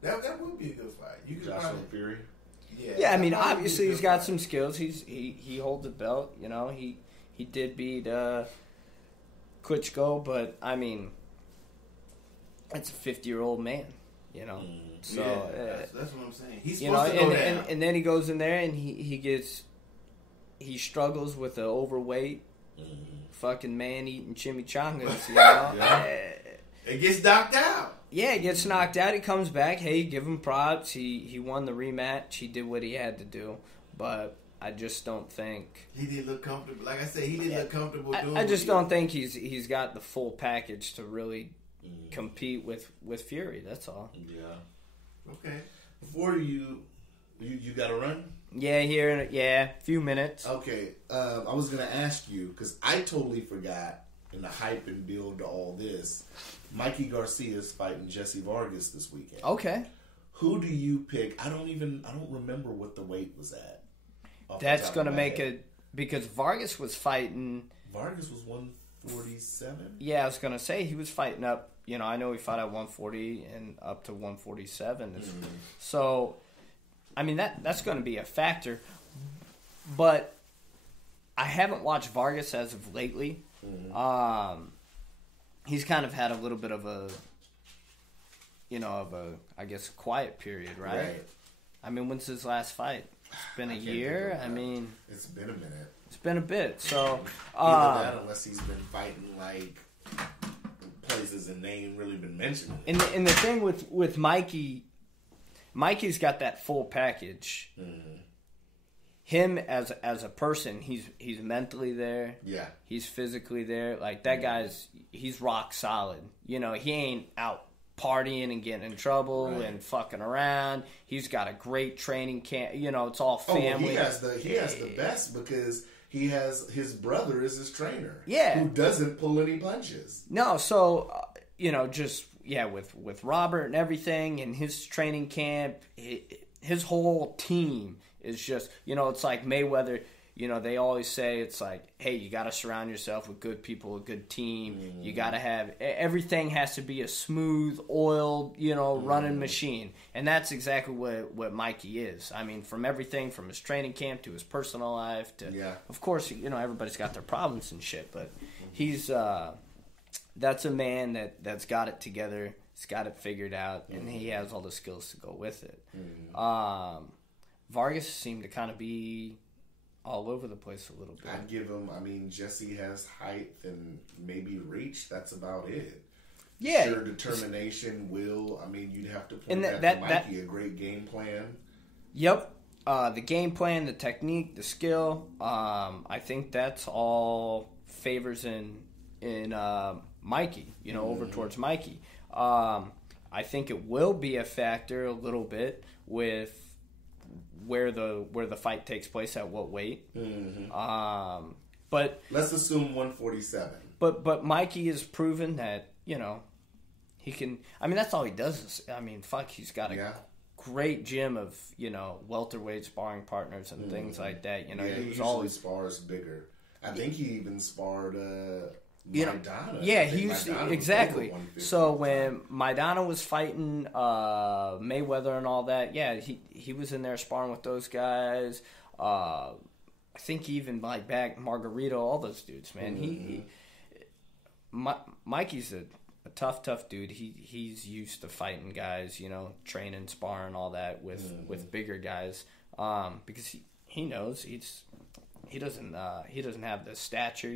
that would be a good fight. You could Joshua Fury. Yeah, I mean, obviously he's got some skills. He holds a belt. You know, he did beat Klitschko, but I mean, it's a 50-year-old man. You know, so that's what I'm saying. He's you know, supposed to go down. and then he goes in there and he struggles with the overweight fucking man eating chimichangas. You know, It gets knocked out. Yeah, he gets knocked out. He comes back. Hey, give him props. He won the rematch. He did what he had to do. But I just don't think he didn't look comfortable. Like I said, he didn't look comfortable doing. I just don't think he's got the full package to really compete with Fury. That's all. Yeah. Okay. Before you got to run. Yeah, here in a few minutes. Okay, I was gonna ask you because I totally forgot in the hype and build to all this. Mikey Garcia's fighting Jesse Vargas this weekend. Okay. Who do you pick? I don't remember what the weight was at. That's gonna make it because Vargas was fighting. Vargas was 147. Yeah, I was gonna say he was fighting up. You know, I know he fought at 140 and up to 147. So, I mean that's going to be a factor. But I haven't watched Vargas as of lately. He's kind of had a little bit of a, I guess, quiet period, right? I mean, when's his last fight? It's been a year. I mean, it's been a minute. It's been a bit. So either that, unless he's been fighting like places and they ain't really been mentioning it. And the thing with Mikey's got that full package. Him as a person, he's mentally there. Yeah. He's physically there. Like that he's rock solid. You know, he ain't out partying and getting in trouble and fucking around. He's got a great training camp. You know, it's all family. He has the best because he has his brother is his trainer. Yeah. Who doesn't pull any punches. No, so with Robert and everything and his training camp, his whole team is just, it's like Mayweather. They always say it's like, hey, you got to surround yourself with good people, a good team. You got to have everything has to be a smooth, oiled, running machine, and that's exactly what Mikey is. I mean, from everything from his training camp to his personal life to, of course, everybody's got their problems and shit, but he's that's a man that's got it together. He's got it figured out, and he has all the skills to go with it. Vargas seemed to kind of be all over the place a little bit. I'd give him, Jesse has height and maybe reach. That's about it. Yeah. Sure, determination, will. You'd have to point that to Mikey, a great game plan. Yep. The game plan, the technique, the skill, I think that's all favors in Mikey, over towards Mikey. I think it will be a factor a little bit with where the fight takes place at what weight. But let's assume 147. But Mikey has proven that he can. That's all he does is he's got a great gym of welterweight sparring partners and things like that. He usually always spars bigger. I think he even sparred Maidana. Yeah, he's exactly. So when Maidana was fighting Mayweather and all that, he was in there sparring with those guys. I think even like back Margarito, all those dudes, man. Mikey's a tough dude. He's used to fighting guys, training, sparring, all that with bigger guys, because he knows he doesn't have the stature,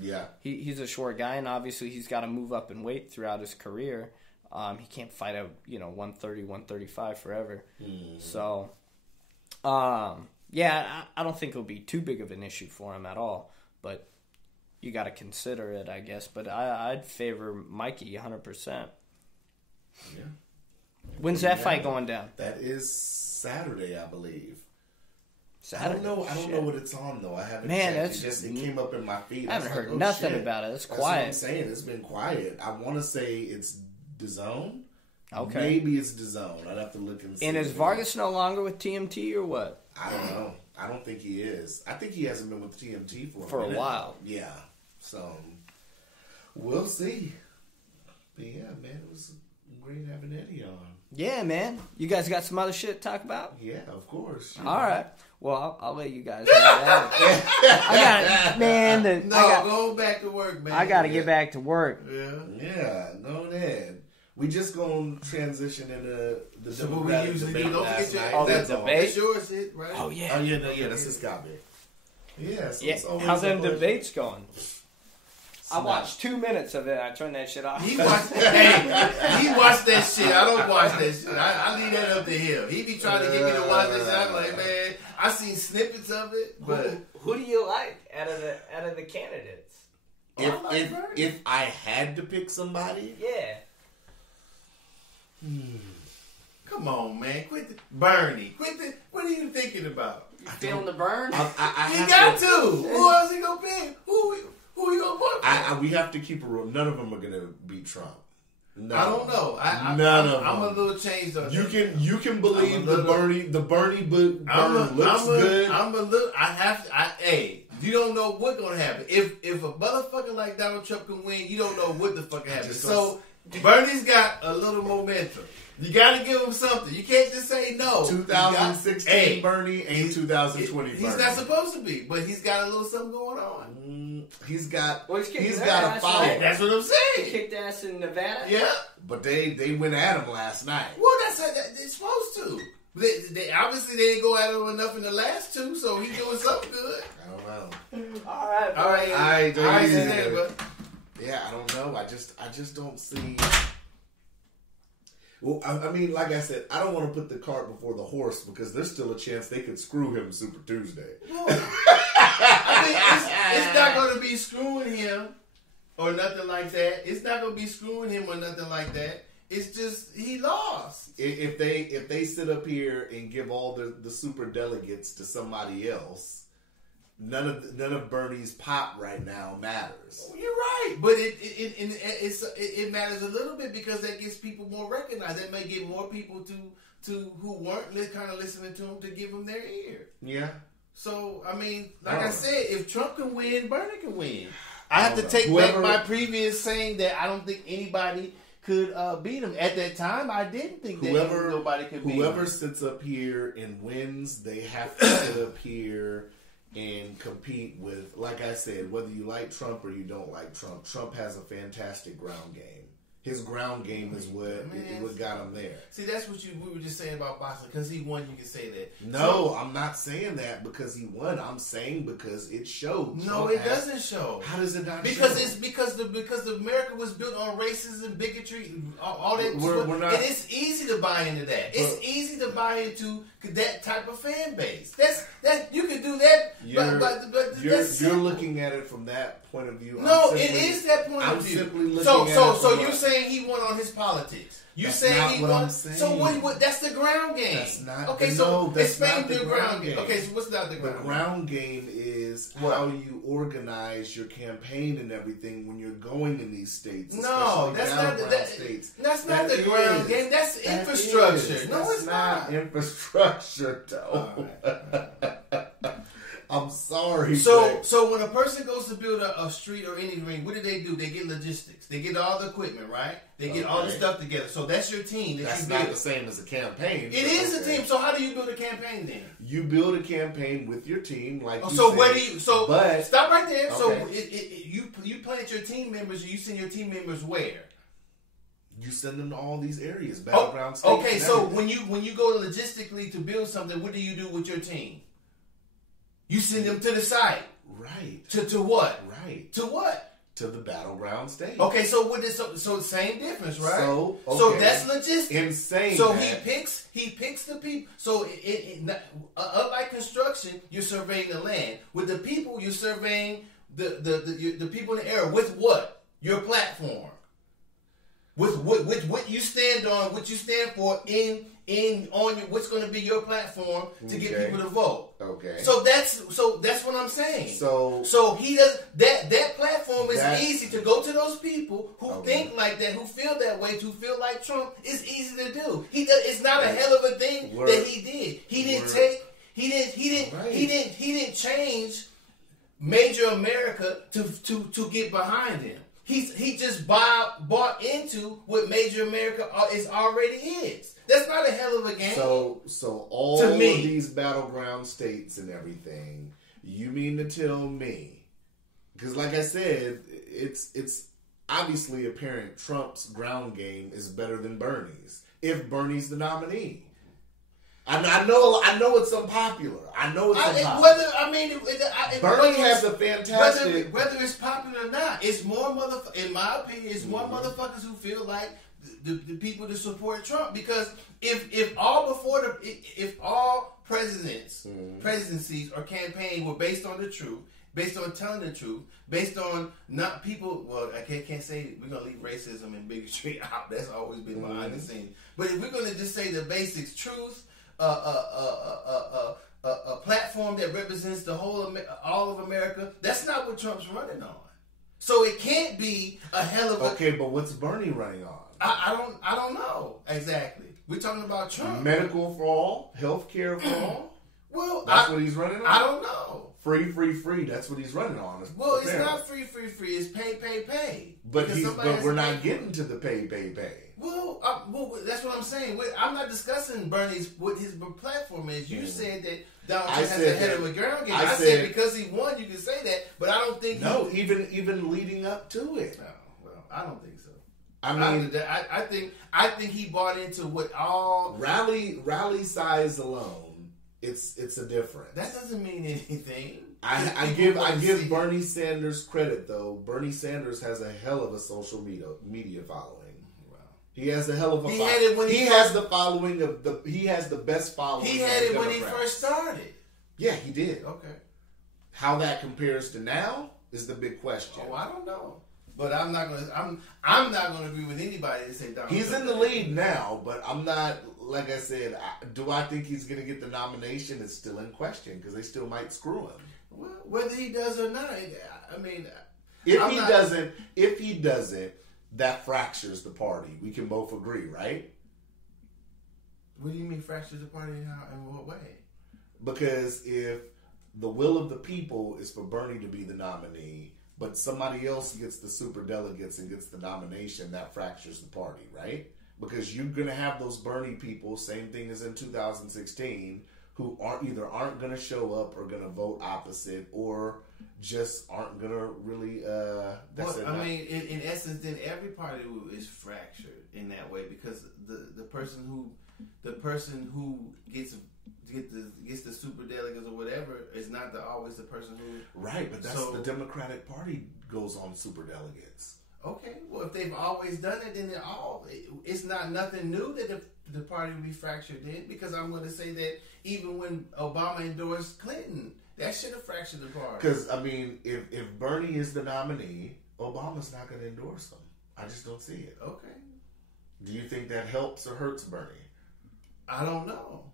Yeah. He's a short guy, and obviously he's got to move up in weight throughout his career. He can't fight at 130, 135 forever. So, I don't think it'll be too big of an issue for him at all. But you got to consider it, I guess. But I'd favor Mikey 100%. Yeah. When's that fight going down? That is Saturday, I believe. Saturday? I don't know what it's on though. I haven't checked. It came up in my feed. I haven't heard nothing about it. It's quiet. That's what I'm saying. It's been quiet. I want to say it's DAZN. Okay. Maybe it's DAZN. I'd have to look and see. And is Vargas no longer with TMT or what? I don't know. I don't think he is. I think he hasn't been with TMT for a while. Yeah. So we'll see. But yeah, man, it was great having Eddie on. Yeah, man. You guys got some other shit to talk about? Yeah, of course. All right. Well, I'll let you guys have that. Go back to work, man. I got to get back to work. Yeah, go ahead. We just gonna transition into the So what we Democratic usually debate do, don't last forget night. Oh, the that's debate? That's yours, shit, right? Oh yeah. Oh yeah, no, yeah, that's his copy. Yeah, so Yeah. it's always How's a them pleasure. debates going? I watched 2 minutes of it. I turned that shit off. He watched that shit. I don't watch that shit. I leave that up to him. He be trying to get me to watch that shit. I'm like, man, I seen snippets of it, but Who do you like out of the candidates? If I had to pick somebody, Yeah. come on, man, quit Bernie. What are you thinking about? You feeling the burn? I He have got to. Who else he gonna pick? Who he gonna put? we have to keep a rule. None of them are gonna beat Trump. I don't know. None of them. I'm a little changed on that. You can believe the Bernie burn looks good. Hey, you don't know what's gonna happen. If a motherfucker like Donald Trump can win, you don't know what the fuck happens. So Bernie's got a little momentum. You gotta give him something. You can't just say no. 2016 Bernie ain't 2020 Bernie. He's not supposed to be, but he's got a little something going on. He's got Well, he's got a ass, follow. right? That's what I'm He saying. kicked ass in Nevada. Yeah. But they went at him last night. Well, they're supposed to. They obviously they didn't go at him enough in the last two, so he's doing something good. I don't know. All right. All right, but Yeah, I don't know. I just don't see. Well, I mean, like I said, I don't want to put the cart before the horse because there's still a chance they could screw him Super Tuesday. I mean, it's not going to be screwing him or nothing like that. It's not going to be screwing him or nothing like that. It's just he lost. If they sit up here and give all the super delegates to somebody else, none of Bernie's pop right now matters. You're right, but it matters a little bit because that gets people more recognized. That may get more people to who weren't kind of listening to him to give them their ear. Yeah. So I mean, like I said, if Trump can win, Bernie can win. I have to take back my previous saying that I don't think anybody could beat him. At that time, I didn't think that nobody could beat him. Whoever sits up here and wins, they have to sit up here and compete with, like I said, whether you like Trump or you don't like Trump. Trump has a fantastic ground game. His ground game is what got him there. See, that's what we were just saying about boxing. Because he won, you can say that. No, I'm not saying that because he won. I'm saying because it showed. No, it doesn't show. How does it not because show? It's because America was built on racism, bigotry, all that. We're not, and it's easy to buy into that. It's easy to buy into that type of fan base. That you can do that. But you're looking at it from that point of view. No, it is that point of view. Simply looking so you're saying he won on his politics. You saying not he what won? I'm saying. So what? That's the ground game. That's not. Okay, no, so that's explain not the ground game. Okay, so what's not the ground? The ground game is how you organize your campaign and everything when you're going in these states. No, that's not states. That's not the ground game. That's infrastructure. No, it's not infrastructure, though. I'm sorry. So when a person goes to build a street or any ring, what do? They get logistics. They get all the equipment, right? They get all the stuff together. So that's your team. That's not the same as a campaign. It is a team. So how do you build a campaign then? You build a campaign with your team, like you so said, where do you? So but, stop right there. Okay. So you plant your team members. Or you send your team members where? You send them to all these areas, battleground states. Okay, so when you go logistically to build something, what do you do with your team? You send them to the site. Right. To what? Right. To what? To the battleground state. Okay, so what is so same difference, right? So that's logistics. Insane. So he picks the people. So unlike construction, you're surveying the land. With the people, you're surveying the people in the area. With what? Your platform. With what you stand on, what you stand for what's going to be your platform to get people to vote. Okay. So that's what I'm saying. So he does that platform is easy to go to those people who think like that, who feel that way, who feel like Trump. It's easy to do. It's not a hell of a thing that he did. He didn't change major America to get behind him. He just bought into what major America already is. That's not a hell of a game. So all of these battleground states and everything, you mean to tell me? Because like I said, it's obviously apparent Trump's ground game is better than Bernie's. If Bernie's the nominee. I know it's unpopular. Bernie has a fantastic... Whether it's popular or not, it's more in my opinion, it's more motherfuckers who feel like the people that support Trump. Because if all presidencies or campaigns were based on the truth, based on telling the truth, based on not people. Well, I can't say we're gonna leave racism and bigotry out. That's always been behind the scenes. But if we're gonna just say the basics, truth, a platform that represents the all of America, that's not what Trump's running on. So it can't be a hell of a. Okay, but what's Bernie running on? I don't know exactly. We're talking about Trump. Medical for all, health care for all. Well, that's what he's running on. I don't know. Free. That's what he's running on. Well, it's not free. It's pay. But we're not getting to the pay. Well, that's what I'm saying. I'm not discussing Bernie's what his platform is. You said that Donald Trump has a head of a ground game. I said because he won, you can say that, but I don't think. No, even leading up to it. No, well, I don't think so. I mean, I think he bought into what all rally size alone. It's a difference. That doesn't mean anything. I give Bernie Sanders credit though. Bernie Sanders has a hell of a social media following. Wow. He has a hell of a following. He has the best following. He had it when he first started. Yeah, he did. Okay. How that compares to now is the big question. Oh, I don't know. But I'm not gonna agree with anybody that say Donald He's Trump in the lead now, but I'm not. Like I said, do I think he's going to get the nomination? It's still in question because they still might screw him. Well, whether he does or not, I mean, if he doesn't, that fractures the party. We can both agree, right? What do you mean fractures the party? In what way? Because if the will of the people is for Bernie to be the nominee, but somebody else gets the super delegates and gets the nomination, that fractures the party, right? Because you're going to have those Bernie people, same thing as in 2016, who aren't going to show up or going to vote opposite or just aren't going to really... in essence, then every party is fractured in that way because the person who gets the super delegates or whatever is not always the person who... Right, but that's the Democratic Party goes on super delegates. Okay, well, if they've always done it, then it's not nothing new that the party will be fractured in. Because I'm going to say that even when Obama endorsed Clinton, that should have fractured the party. Because I mean, if Bernie is the nominee, Obama's not going to endorse him. I just don't see it. Okay. Do you think that helps or hurts Bernie? I don't know.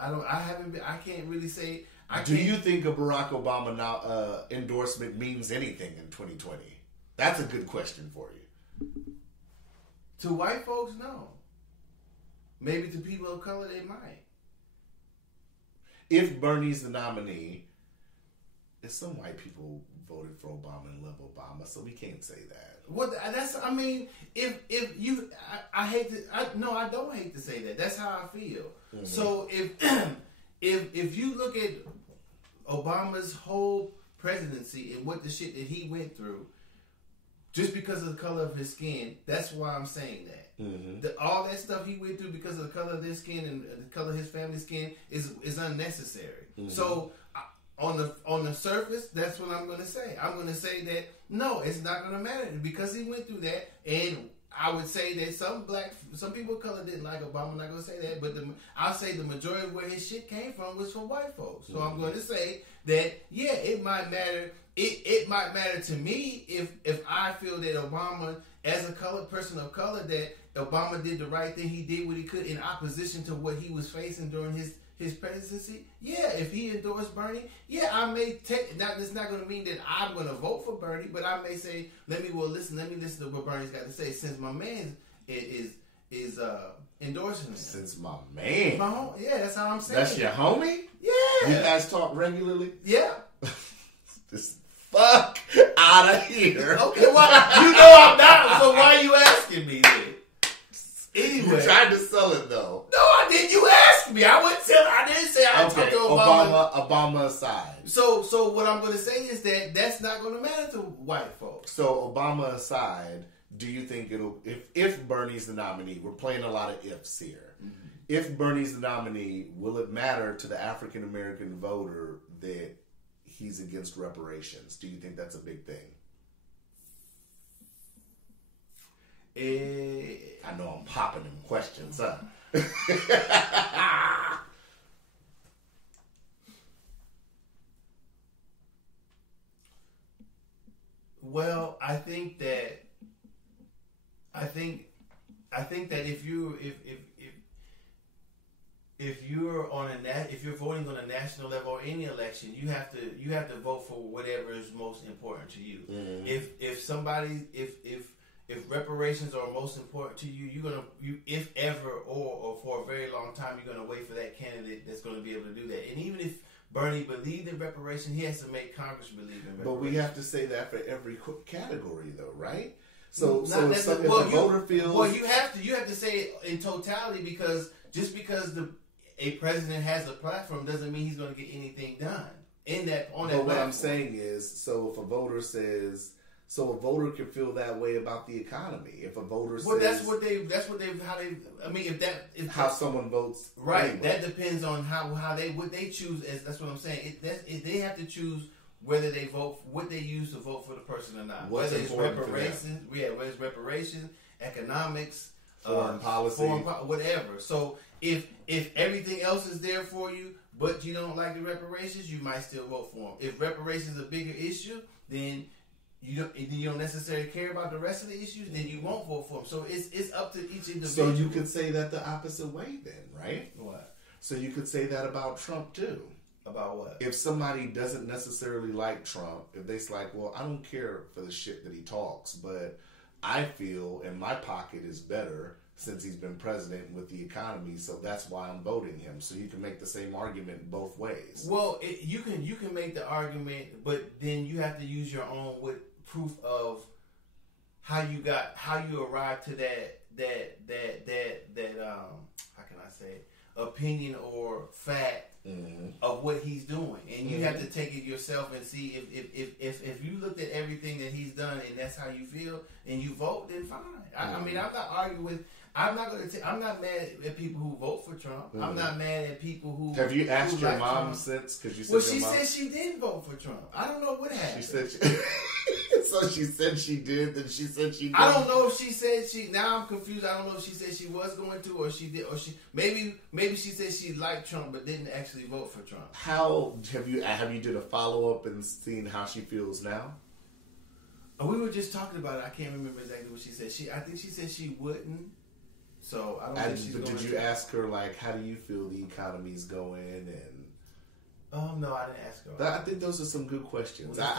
I can't really say. Do you think a Barack Obama endorsement means anything in 2020? That's a good question for you. To white folks, no. Maybe to people of color, they might. If Bernie's the nominee, some white people voted for Obama and love Obama, so we can't say that. Well, I don't hate to say that. That's how I feel. Mm-hmm. So if you look at Obama's whole presidency and what the shit that he went through, just because of the color of his skin, that's why I'm saying that. Mm-hmm. All that stuff he went through because of the color of his skin and the color of his family's skin is unnecessary. Mm-hmm. So on the surface, that's what I'm going to say. I'm going to say that no, it's not going to matter because he went through that. And I would say that some people of color didn't like Obama. I'm not going to say that, but I'll say the majority of where his shit came from was from white folks. So I'm going to say that yeah, it might matter. It might matter to me if I feel that Obama, as a person of color, that Obama did the right thing. He did what he could in opposition to what he was facing during his presidency. Yeah, if he endorsed Bernie, yeah, I may take that. It's not going to mean that I'm going to vote for Bernie, but I may say, let me listen to what Bernie's got to say. Since my man is endorsing him. Since my man, yeah, that's how I'm saying. That's your homie. Yeah, you guys talk regularly. Yeah. Just fuck out of here. Okay, well, you know I'm not, so why are you asking me then? Anyway. You tried to sell it though. No, I didn't. You asked me. I didn't say I talked to Obama Obama aside. So what I'm going to say is that that's not going to matter to white folks. So Obama aside, do you think if Bernie's the nominee? We're playing a lot of ifs here. Mm-hmm. If Bernie's the nominee, will it matter to the African American voter that he's against reparations? Do you think that's a big thing? I know I'm popping them questions, huh? Well, I think that if you're voting on a national level or any election, you have to vote for whatever is most important to you. Mm-hmm. If reparations are most important to you, if ever or for a very long time, you're gonna wait for that candidate that's gonna be able to do that. And even if Bernie believed in reparations, he has to make Congress believe in reparations. But we have to say that for every category, though, right? So if a voter feels, well, you have to say it in totality, because just because a president has a platform doesn't mean he's going to get anything done on that. But what I'm saying is, so if a voter says. So a voter can feel that way about the economy. If a voter says, how someone votes, right? Anyway. That depends on what they choose. That's what I'm saying. They have to choose whether they vote, what they use to vote for the person or not. Whether it's reparations, economics, foreign policy, whatever. So if everything else is there for you, but you don't like the reparations, you might still vote for them. If reparations is a bigger issue, then you don't necessarily care about the rest of the issues, then you won't vote for them. So it's up to each individual. So you could say that the opposite way then, right? What? So you could say that about Trump too. About what? If somebody doesn't necessarily like Trump, if they're like, well, I don't care for the shit that he talks, but I feel in my pocket is better since he's been president with the economy, so that's why I'm voting him. So you can make the same argument both ways. Well, you can make the argument, but then you have to use your own proof of how you arrived to that how can I say, opinion or fact of what he's doing, and you have to take it yourself and see if you looked at everything that he's done and that's how you feel and you vote, then fine. I mean, I'm not arguing with. I'm not mad at people who vote for Trump. I'm not mad at people who. Have you asked your mom since? Because you said she said she did vote for Trump. I don't know what happened. She said so she said she did. Then she said she did. I don't know if she said she. Now I'm confused. I don't know if she said she was going to, or she did, or she maybe she said she liked Trump but didn't actually vote for Trump. How have you did a follow up and seen how she feels now? We were just talking about it. I can't remember exactly what she said. I think she said she wouldn't. So I don't think she's going to. But did you ask her, like, how do you feel the economy's going? And no, I didn't ask her. I think those are some good questions. Well,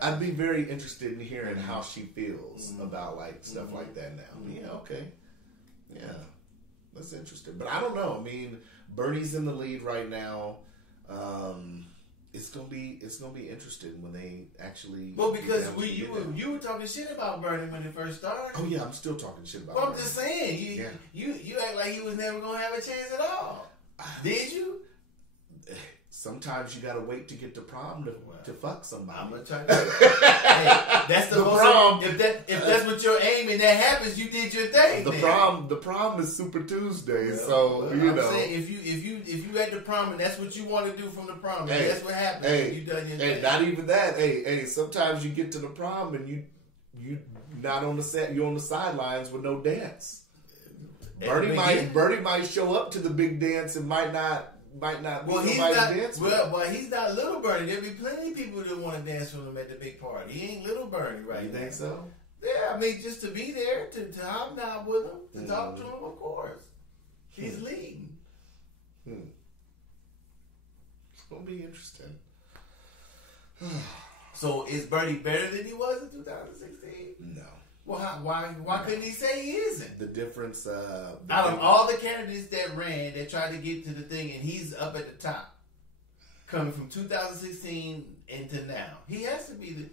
I'd be very interested in hearing how she feels about like stuff like that now. Yeah, okay. Yeah, that's interesting. But I don't know. I mean, Bernie's in the lead right now. It's gonna be interesting when they actually. Well, because you were talking shit about Bernie when it first started. Oh yeah, I'm still talking shit about. Well, Bernie. I'm just saying, you act like he was never gonna have a chance at all. Did you? Sometimes you gotta wait to get to prom to fuck somebody. I'm gonna try to. Hey, that's the prom. If that's what you're aiming, that happens. You did your thing. The prom is Super Tuesday, so I'm saying if you at the prom and that's what you want to do from the prom, that's what happens. You done your thing. Not even that. Hey, sometimes you get to the prom and you not on the set. You're on the sidelines with no dance. Bernie might show up to the big dance and might not. Well, he's not Little Bernie. There'll be plenty of people that want to dance with him at the big party. He ain't Little Bernie right now. You think so? Yeah, I mean, just to be there, to hobnob with him, to talk to him, of course. He's leading. It's going to be interesting. So, is Bernie better than he was in 2016? No. Well, why couldn't he say he isn't? The difference... out of all the candidates that ran, that tried to get to the thing, and he's up at the top. Coming from 2016 into now. He has to be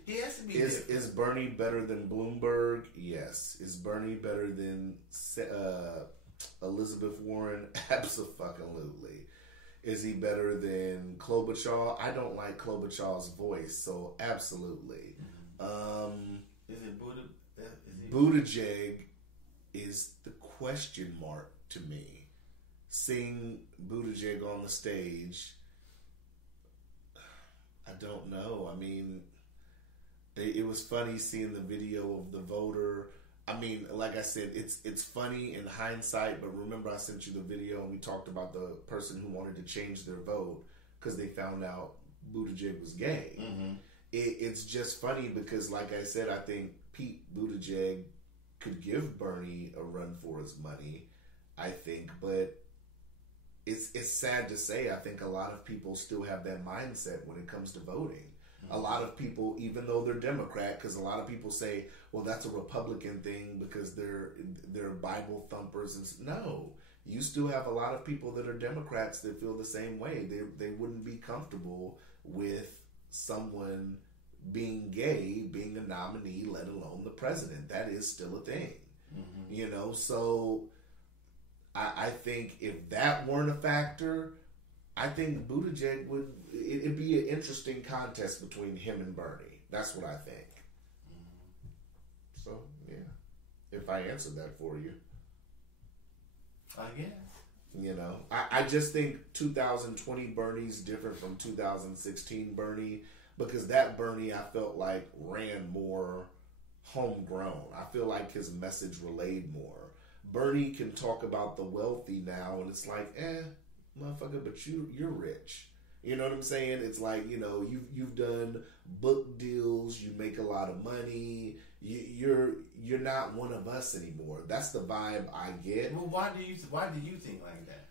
Is Bernie better than Bloomberg? Yes. Is Bernie better than Elizabeth Warren? Absolutely. Is he better than Klobuchar? I don't like Klobuchar's voice, so absolutely. Is it Buddha? Buttigieg is the question mark to me. Seeing Buttigieg on the stage, I don't know. I mean, it was funny seeing the video of the voter. I mean, like I said, it's funny in hindsight, but remember I sent you the video and we talked about the person who wanted to change their vote because they found out Buttigieg was gay. Mm-hmm. It's just funny because, like I said, I think Pete Buttigieg could give Bernie a run for his money, I think, but it's sad to say, I think a lot of people still have that mindset when it comes to voting. Mm-hmm. A lot of people, even though they're Democrat, because a lot of people say, well, that's a Republican thing because they're Bible thumpers. And no, you still have a lot of people that are Democrats that feel the same way. They wouldn't be comfortable with someone being gay, being a nominee, let alone the president. That is still a thing. Mm-hmm. You know, so I think if that weren't a factor, I think Buttigieg it'd be an interesting contest between him and Bernie. That's what I think. Mm-hmm. So, yeah. If I answered that for you. I guess. You know, I just think 2020 Bernie's different from 2016 Bernie because that Bernie I felt like ran more homegrown. I feel like his message relayed more. Bernie can talk about the wealthy now and it's like, motherfucker, but you're rich. You know what I'm saying? It's like, you know, you've done book deals, you make a lot of money, you're not one of us anymore. That's the vibe I get. Well, why do you think like that?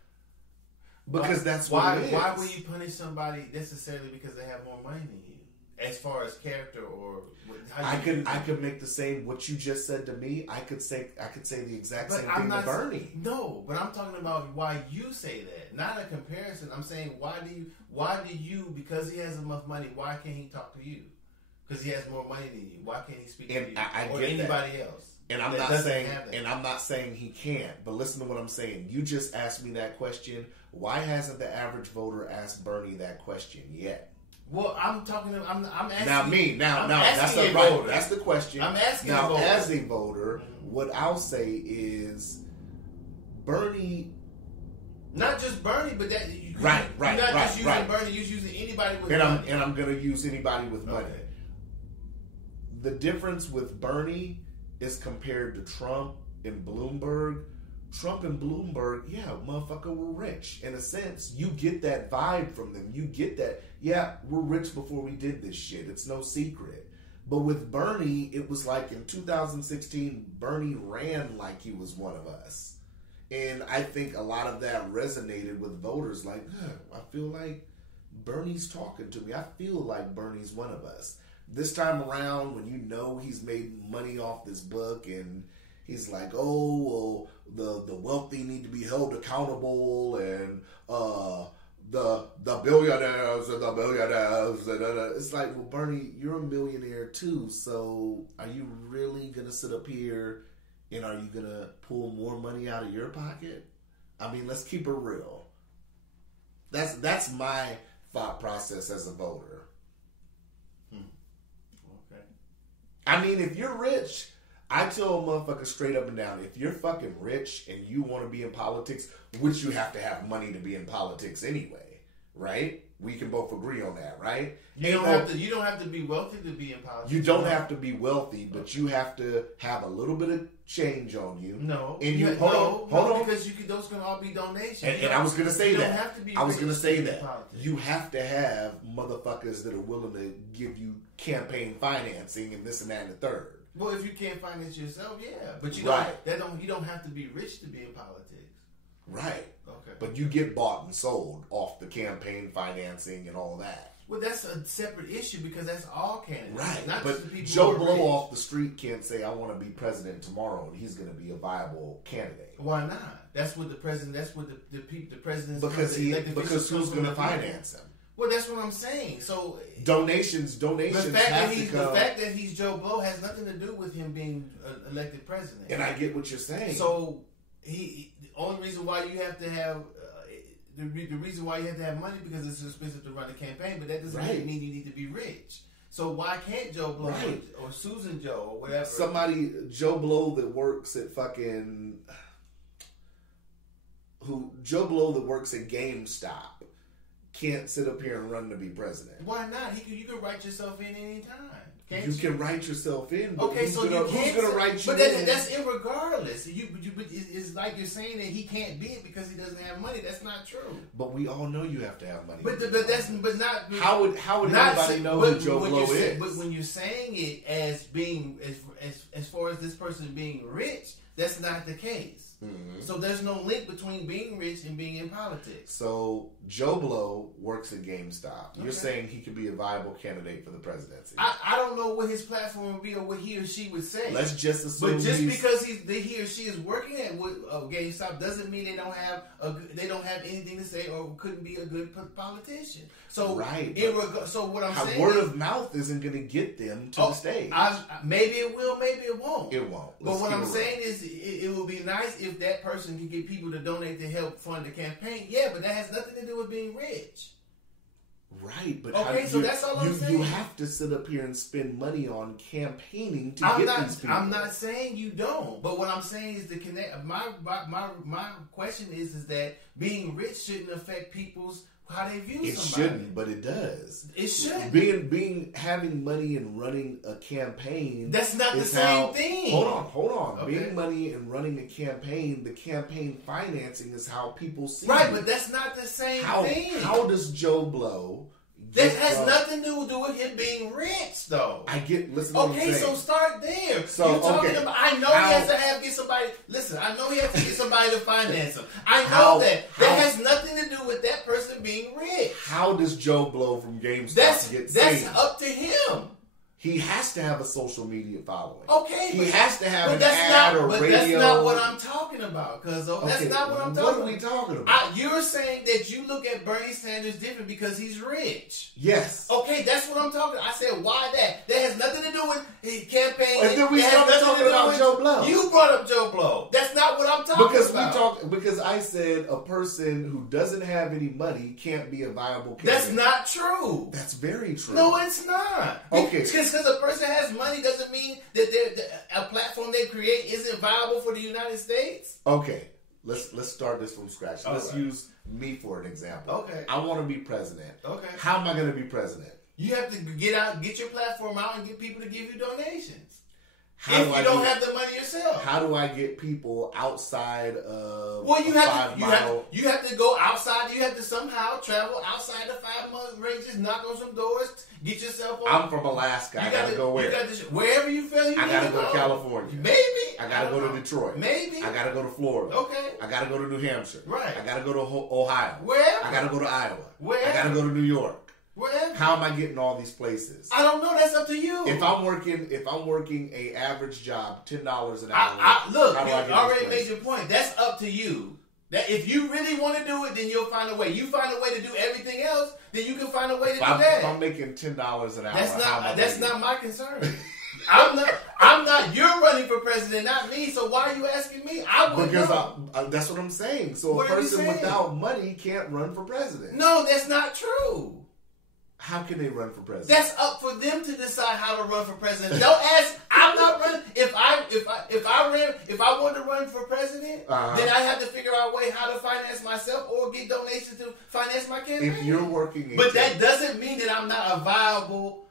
Because that's what it is. Why would you punish somebody necessarily because they have more money than you? As far as character or how I could make the same what you just said to me. I could say the exact same thing to Bernie. No, but I'm talking about why you say that, not a comparison. I'm saying why do you because he has enough money? Why can't he talk to you? Because he has more money than you. Why can't he speak to you or anybody else? And I'm not saying he can't. But listen to what I'm saying. You just asked me that question. Why hasn't the average voter asked Bernie that question yet? Well, I'm talking. I'm asking. Now, that's the right. That's the question. I'm asking. Now, as a voter, what I'll say is, Bernie. Not just Bernie, but that. Right. You're not just using Bernie. You're using anybody with money. And I'm going to use anybody with money. Okay. The difference with Bernie is compared to Trump and Bloomberg. Trump and Bloomberg, yeah, motherfucker, we're rich. In a sense, you get that vibe from them. You get that, yeah, we're rich before we did this shit. It's no secret. But with Bernie, it was like in 2016, Bernie ran like he was one of us. And I think a lot of that resonated with voters like, I feel like Bernie's talking to me. I feel like Bernie's one of us. This time around, when you know he's made money off this book and he's like, oh, well, the wealthy need to be held accountable, and the billionaires and the billionaires. It's like, well, Bernie, you're a millionaire too. So are you really gonna sit up here and are you gonna pull more money out of your pocket? I mean, let's keep it real. That's my thought process as a voter. Okay. I mean, if you're rich, I tell a motherfucker straight up and down, if you're fucking rich and you want to be in politics, which you have to have money to be in politics anyway, right? We can both agree on that, right? You don't have to be wealthy to be in politics. You don't have to be wealthy, but you have to have a little bit of change on you. No. And hold on. Because those can all be donations. And I was going to say that. You don't have to be I was going to say that. Politics. You have to have motherfuckers that are willing to give you campaign financing and this and that and the third. Well, if you can't finance yourself, yeah, but you don't have to be rich to be in politics. Right. Okay. But you get bought and sold off the campaign financing and all that. Well, that's a separate issue because that's all candidates. Right. Not but just the people Joe who are Blow rich. off the street can't say, I want to be president tomorrow, and he's going to be a viable candidate. Why not? That's what the president. That's what the president. Because who's going to finance him? Well, that's what I'm saying. So donations. The fact that he's Joe Blow has nothing to do with him being elected president. And I get what you're saying. So the only reason why you have to have the reason why you have to have money because it's expensive to run a campaign, but that doesn't mean you need to be rich. So why can't Joe Blow or Susan Joe or whatever? Somebody, Joe Blow that works at Joe Blow that works at GameStop can't sit up here and run to be president. Why not? You can write yourself in any time. You can write yourself in. But Okay, so who's gonna write you but in? that's irregardless. But it's like you're saying that he can't be it because he doesn't have money. That's not true. But we all know you have to have money. But not. How would anybody know who Joe Blow is? But when you're saying it as being as far as this person being rich, that's not the case. Mm-hmm. So there's no link between being rich and being in politics. So Joe Blow works at GameStop. You're saying he could be a viable candidate for the presidency. I don't know what his platform would be or what he or she would say. Let's just assume. But just because he or she is working at GameStop doesn't mean they don't have anything to say or couldn't be a good politician. So so what I'm saying, word of mouth isn't going to get them to the stage. Maybe it will, maybe it won't. It won't. But what I'm saying is, it would be nice if that person can get people to donate to help fund the campaign. Yeah, but that has nothing to do with being rich. Right, but so that's all I'm saying. You have to sit up here and spend money on campaigning to get these people. I'm not saying you don't, but what I'm saying is the connect. My question is that being rich shouldn't affect people's how they view somebody. It shouldn't, but it does. It should. Having money and running a campaign. That's not the same thing. Hold on. Okay. Being money and running a campaign, the campaign financing is how people see Right, you. but that's not the same thing. How does Joe Blow? That has nothing to do with him being rich, though. Listen to what I'm saying. So start there. So, You're talking about, I know he has to get somebody, I know he has to get somebody to finance him. I know that. That has nothing to do with that person being rich. How does Joe Blow from GameStop get seen? That's up to him. He has to have a social media following. Okay. He has to have an ad or radio. But that's not what I'm talking about, cuzzo. That's not what I'm talking about. What are we talking about? You're saying that you look at Bernie Sanders different because he's rich. Yes. Okay, that's what I'm talking about. I said, why that? That has nothing to do with his campaign. And then we started talking about Joe Blow. You brought up Joe Blow. That's not what I'm talking about. Because I said a person who doesn't have any money can't be a viable candidate. That's not true. That's very true. No, it's not. Okay. Because a person has money doesn't mean that a platform they create isn't viable for the United States. Okay. Let's start this from scratch. Let's use me for an example. Okay. I want to be president. Okay. How am I going to be president? You have to get your platform out and get people to give you donations. How if you don't have the money yourself. How do I get people outside of you have to go outside. You have to somehow travel outside the 5-month ranges, knock on some doors, get yourself on. I'm from Alaska. I gotta go where? Wherever you feel you need to go. I gotta go to California. Maybe. I gotta go to Detroit. Maybe. I gotta go to Florida. Okay. I gotta go to New Hampshire. Right. I gotta go to Ohio. Where? I gotta go to Iowa. Where? I gotta go to New York. Wherever. How am I getting all these places? I don't know. That's up to you. If I'm working a average job, $10 an hour. Look, you already made your point. That's up to you. That if you really want to do it, then you'll find a way. You find a way to do everything else, then you can find a way to do that. If I'm making $10 an hour, that's not my concern. I'm not. You're running for president, not me. So why are you asking me? I wouldn't know. That's what I'm saying. So what a person without money can't run for president. No, that's not true. How can they run for president? That's up for them to decide how to run for president. Don't ask. I'm not running. If I wanted to run for president, then I have to figure out a way how to finance myself or get donations to finance my campaign. If you're working, but that doesn't mean that I'm not a viable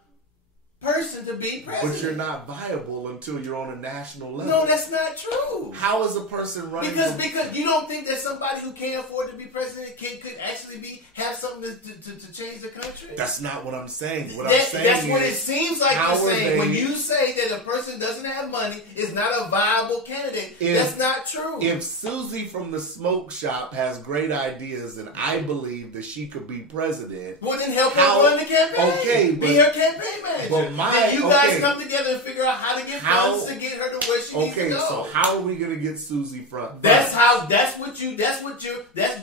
person to be president. But you're not viable until you're on a national level. No, that's not true. How is a person running? Because you don't think that somebody who can't afford to be president could actually have something to change the country? That's not what I'm saying. That's what it seems like you're saying. When you say that a person doesn't have money is not a viable candidate, that's not true. If Susie from the smoke shop has great ideas and I believe that she could be president, well then help her run the campaign. Okay, be her campaign manager. Then you guys come together and figure out how to get funds to get her to where she needs to go. Okay, so how are we gonna get Susie front? That's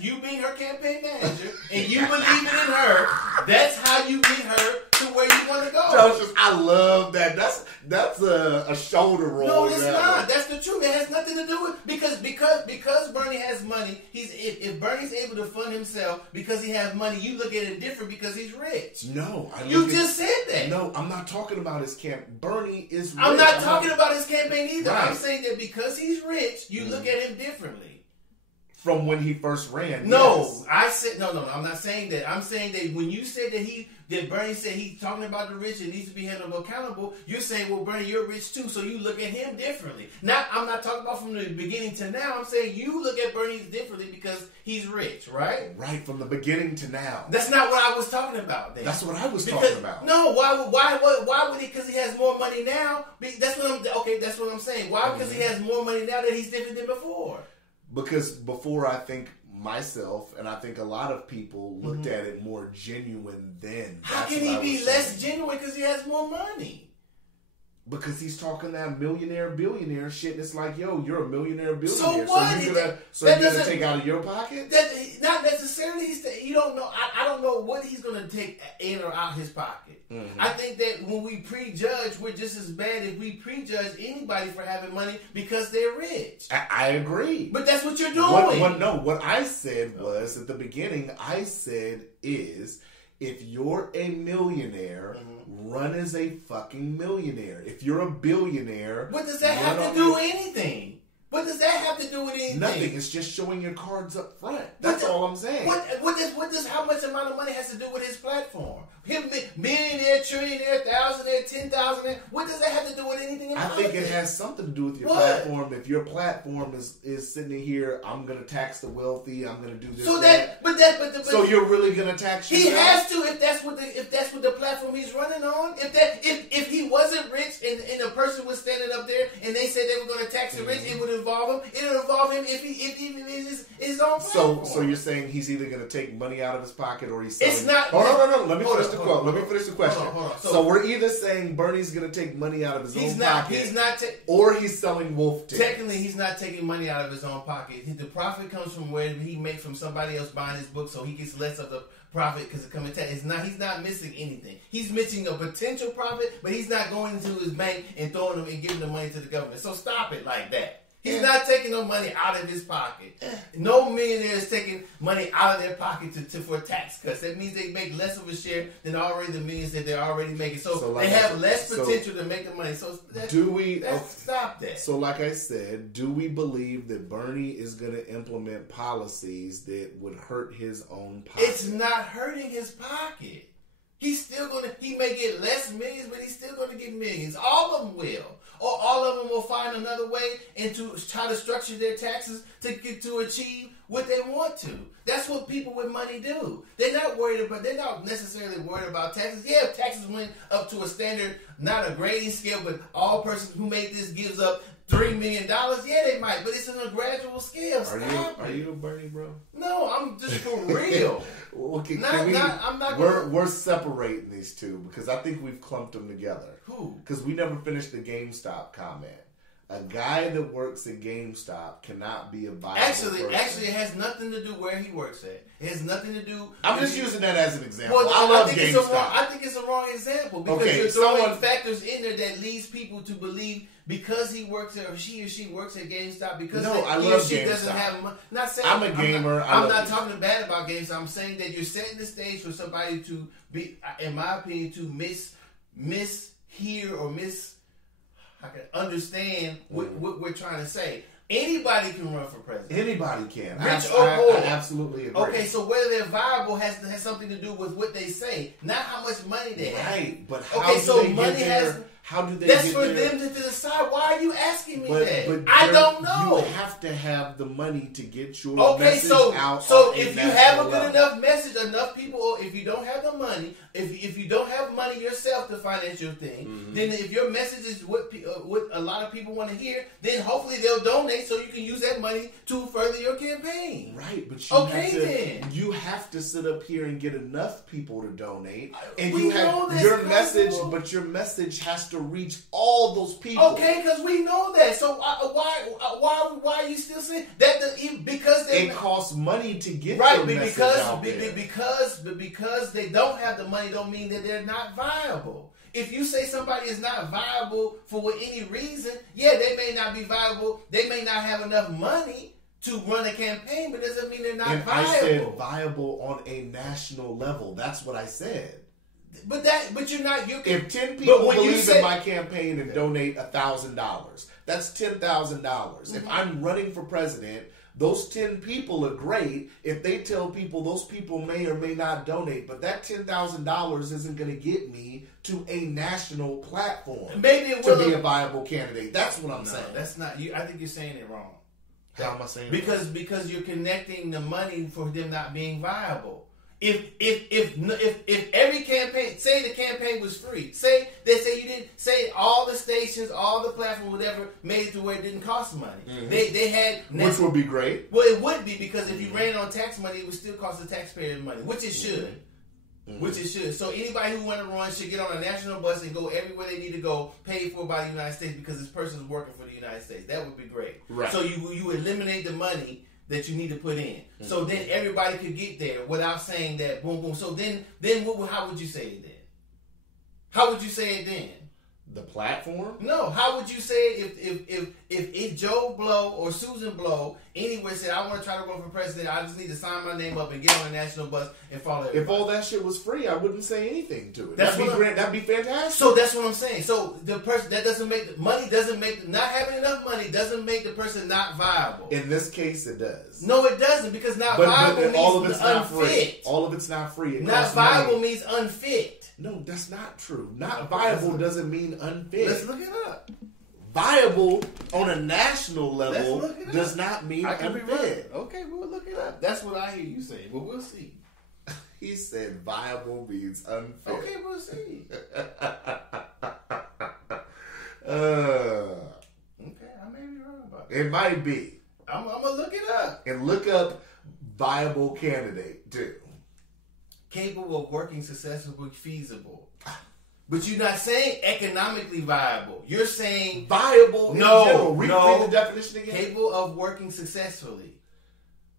you being her campaign manager and you believing in her. That's how you get her to where you want to go. Docious, I love that. That's a shoulder roll. No, it's not. That's the truth. It has nothing to do with because Bernie has money. If Bernie's able to fund himself because he has money, you look at it different because he's rich. No, you just said that. No, I'm not talking about his camp. Bernie is rich. I'm not talking about his campaign either. Right. I'm saying that because he's rich, you look at him differently. From when he first ran. No, yes. I said no. I'm not saying that. I'm saying that when you said that Bernie said he's talking about the rich and needs to be held accountable, you're saying, well, Bernie, you're rich too, so you look at him differently. Now, I'm not talking about from the beginning to now. I'm saying you look at Bernie differently because he's rich, right? Right, from the beginning to now. That's not what I was talking about. Then. That's what I was talking about. No, why would he? Because he has more money now. That's what I'm saying. Why? Because he has more money now that he's different than before. Because before, I think myself and I think a lot of people looked at it more genuine then. How can he be less genuine because he has more money? Because he's talking that millionaire, billionaire shit, and it's like, yo, you're a millionaire, billionaire. So what? So you're gonna take out of your pocket? Not necessarily. You don't know. I don't know what he's gonna take in or out his pocket. Mm-hmm. I think that when we prejudge, we're just as bad if we prejudge anybody for having money because they're rich. I agree. But that's what you're doing. What I said was, at the beginning, I said is, if you're a millionaire, run as a fucking millionaire. If you're a billionaire... What does that have to do with anything? What does that have to do with anything? Nothing. It's just showing your cards up front. That's all I'm saying. How much amount of money has to do with his platform? Him, millionaire, trillionaire, thousandaire, 10,000. What does that have to do with anything about I think it has something to do with your platform. If your platform is sitting here, I'm going to tax the wealthy. I'm going to do this. So you're really going to tax yourself? He has to if that's what the platform he's running on. If he wasn't rich and a person was standing up there and they said they were going to tax the rich, it would involve him. It would involve him if his own platform. So you're saying he's either going to take money out of his pocket or he's selling... It's not... No. Let me finish the quote. Let me finish the question. Hold on. So we're either saying Bernie's going to take money out of his own pocket, or he's selling wolf tickets. Technically, he's not taking money out of his own pocket. The profit comes from where he makes from somebody else buying his book, so he gets less of the profit because it comes in tax. He's not missing anything. He's missing a potential profit, but he's not going into his bank and throwing them and giving the money to the government. So stop it like that. He's not taking no money out of his pocket. No millionaire is taking money out of their pocket for tax cuts. That means they make less of a share than already the millions that they're already making. So they have less potential to make the money. So stop that. So like I said, do we believe that Bernie is going to implement policies that would hurt his own pocket? It's not hurting his pocket. He's still he may get less millions, but he's still going to get millions. All of them will. Or all of them will find another way and to try to structure their taxes to achieve what they want to. That's what people with money do. They're not necessarily worried about taxes. Yeah, if taxes went up to a standard, not a grading scale, but all persons who made this gives up $3 million, yeah, they might, but it's on a gradual scale. Are you a Bernie bro? No, I'm just for real. We're separating these two because I think we've clumped them together. Who? Because we never finished the GameStop comment. A guy that works at GameStop cannot be a viable person. Actually, it has nothing to do where he works at. It has nothing to do... I'm just using that as an example. Well, I love GameStop. I think it's a wrong example because you're throwing factors in there that leads people to believe because he works there or she works at GameStop because he or she doesn't have money. Not saying I'm a gamer. I'm not talking bad about GameStop. I'm saying that you're setting the stage for somebody to be, in my opinion, to mishear or I can understand what we're trying to say. Anybody can run for president. Anybody can. Rich or poor. I absolutely agree. Okay, so whether they're viable has something to do with what they say, not how much money they have. Right, but how do they That's get for there? them to decide. Why are you asking me that? But I don't know. You have to have the money to get your message out. So if you have a good enough message, enough people, or if you don't have the money, if you don't have money yourself to finance your thing, then if your message is what a lot of people want to hear, then hopefully they'll donate so you can use that money to further your campaign. Right, but you have to sit up here and get enough people to donate, and your message has to to reach all those people. Okay, because we know that. So why are you still saying that? Because it costs money to get right, your message out there. because they don't have the money, don't mean that they're not viable. If you say somebody is not viable for any reason, yeah, they may not be viable. They may not have enough money to run a campaign, but doesn't mean they're not viable. I said viable on a national level. That's what I said. But you're not. If 10 people believe in my campaign and donate $1,000, that's $10,000. If I'm running for president, those 10 people are great. If they tell people, those people may or may not donate, but that $10,000 isn't going to get me to a national platform. Maybe it will to be a viable candidate. That's what I'm saying. That's not you. I think you're saying it wrong. How am I saying because you're connecting the money for them not being viable. If every campaign, say the campaign was free, say you didn't, say all the stations, all the platforms, whatever, made it to where it didn't cost money. Mm-hmm. They had, which would be great. Well, it would be, because if you ran on tax money, it would still cost the taxpayer money, which it should. Mm-hmm. Which it should. So anybody who want to run should get on a national bus and go everywhere they need to go, paid for by the United States, because this person is working for the United States. That would be great. Right. So you eliminate the money that you need to put in. Mm-hmm. So then everybody could get there without saying that boom, boom. So then how would you say it then? How would you say it then? The platform? No. How would you say it if Joe Blow or Susan Blow anywhere said, I want to try to run for president, I just need to sign my name up and get on a national bus and follow everybody. If all that shit was free, I wouldn't say anything to it. That'd be fantastic. So that's what I'm saying. So the person that doesn't make money doesn't make, not having enough money doesn't make the person not viable. In this case, it does. No, it doesn't, because viable means all of it's unfit. Not free. All of it's not free. Not viable means unfit. No, that's not true. Not viable doesn't mean unfit. Let's look it up. Viable on a national level does not mean unfit. Okay, we'll look it up. That's what I hear you say, but we'll see. He said viable means unfit. Okay, we'll see. Okay, I may be wrong about that. It might be. I'm gonna look it up. And look up viable candidate too. Capable of working successfully, feasible. But you're not saying economically viable. You're saying viable in general. Read the definition again. Capable of working successfully.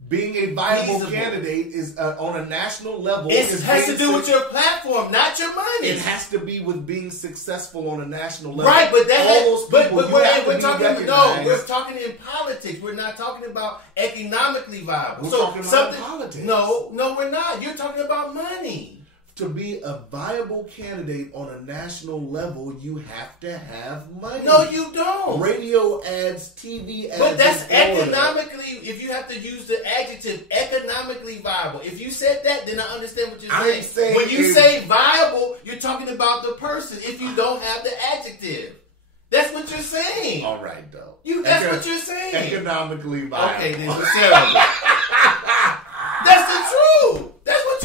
Being a viable candidate is on a national level. It has to do with your platform, not your money. It has to be with being successful on a national level. Right, but we're talking in politics. We're not talking about economically viable. We're talking about politics. No, we're not. You're talking about money. To be a viable candidate on a national level, you have to have money. No, you don't. Radio ads, TV ads. But that's economically, if you have to use the adjective, economically viable. If you said that, then I understand what you're saying. When you say viable, you're talking about the person if you don't have the adjective. That's what you're saying. All right, though. That's what you're saying. Economically viable. Okay, then it's terrible. That's the truth. That's what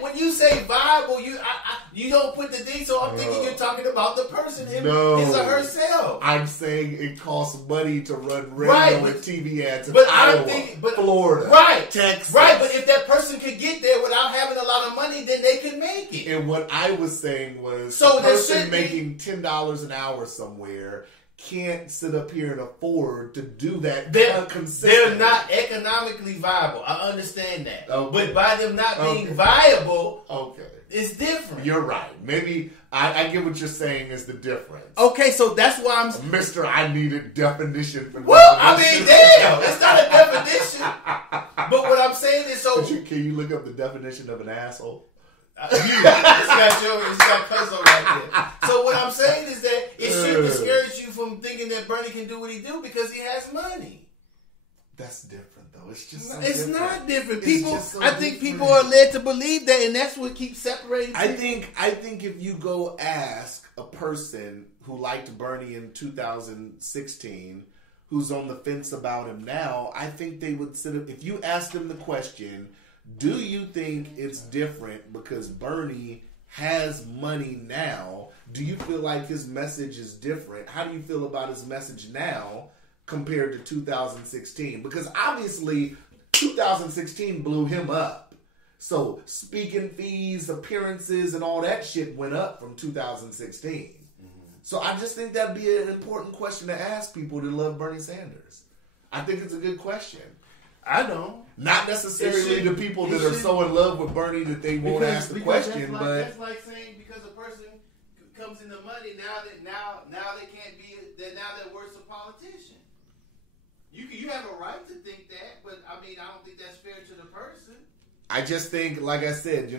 when you say viable, you don't put the D, so I'm thinking you're talking about the person, his or herself. I'm saying it costs money to run radio and TV ads in Iowa, Florida, Texas. Right, but if that person could get there without having a lot of money, then they could make it. And what I was saying was, the person making $10 an hour somewhere can't sit up here and afford to do that. They're not economically viable. I understand that. Okay. But by them not being viable, it's different. You're right. Maybe I get what you're saying is the difference. Okay, so that's why I'm... Mr. I need a definition for well, I mean, damn. It's not a definition. But what I'm saying is so... Can you look up the definition of an asshole? It's got Cuzzo right there. So what I'm saying is that it should discourage you from thinking that Bernie can do what he do because he has money. That's different, though. It's just it's not different. I think people are led to believe that, and that's what keeps separating people. I think if you go ask a person who liked Bernie in 2016, who's on the fence about him now, I think they would sit up. If you ask them the question, do you think it's different because Bernie has money now? Do you feel like his message is different? How do you feel about his message now compared to 2016? Because obviously 2016 blew him up. So speaking fees, appearances, and all that shit went up from 2016. So I just think that'd be an important question to ask people that love Bernie Sanders. I think it's a good question. I don't. Not necessarily the people that are so in love with Bernie that they won't ask the question, but that's like saying because a person comes into money now they can't be now they're worse a politician. You have a right to think that, but I mean I don't think that's fair to the person. I just think, like I said,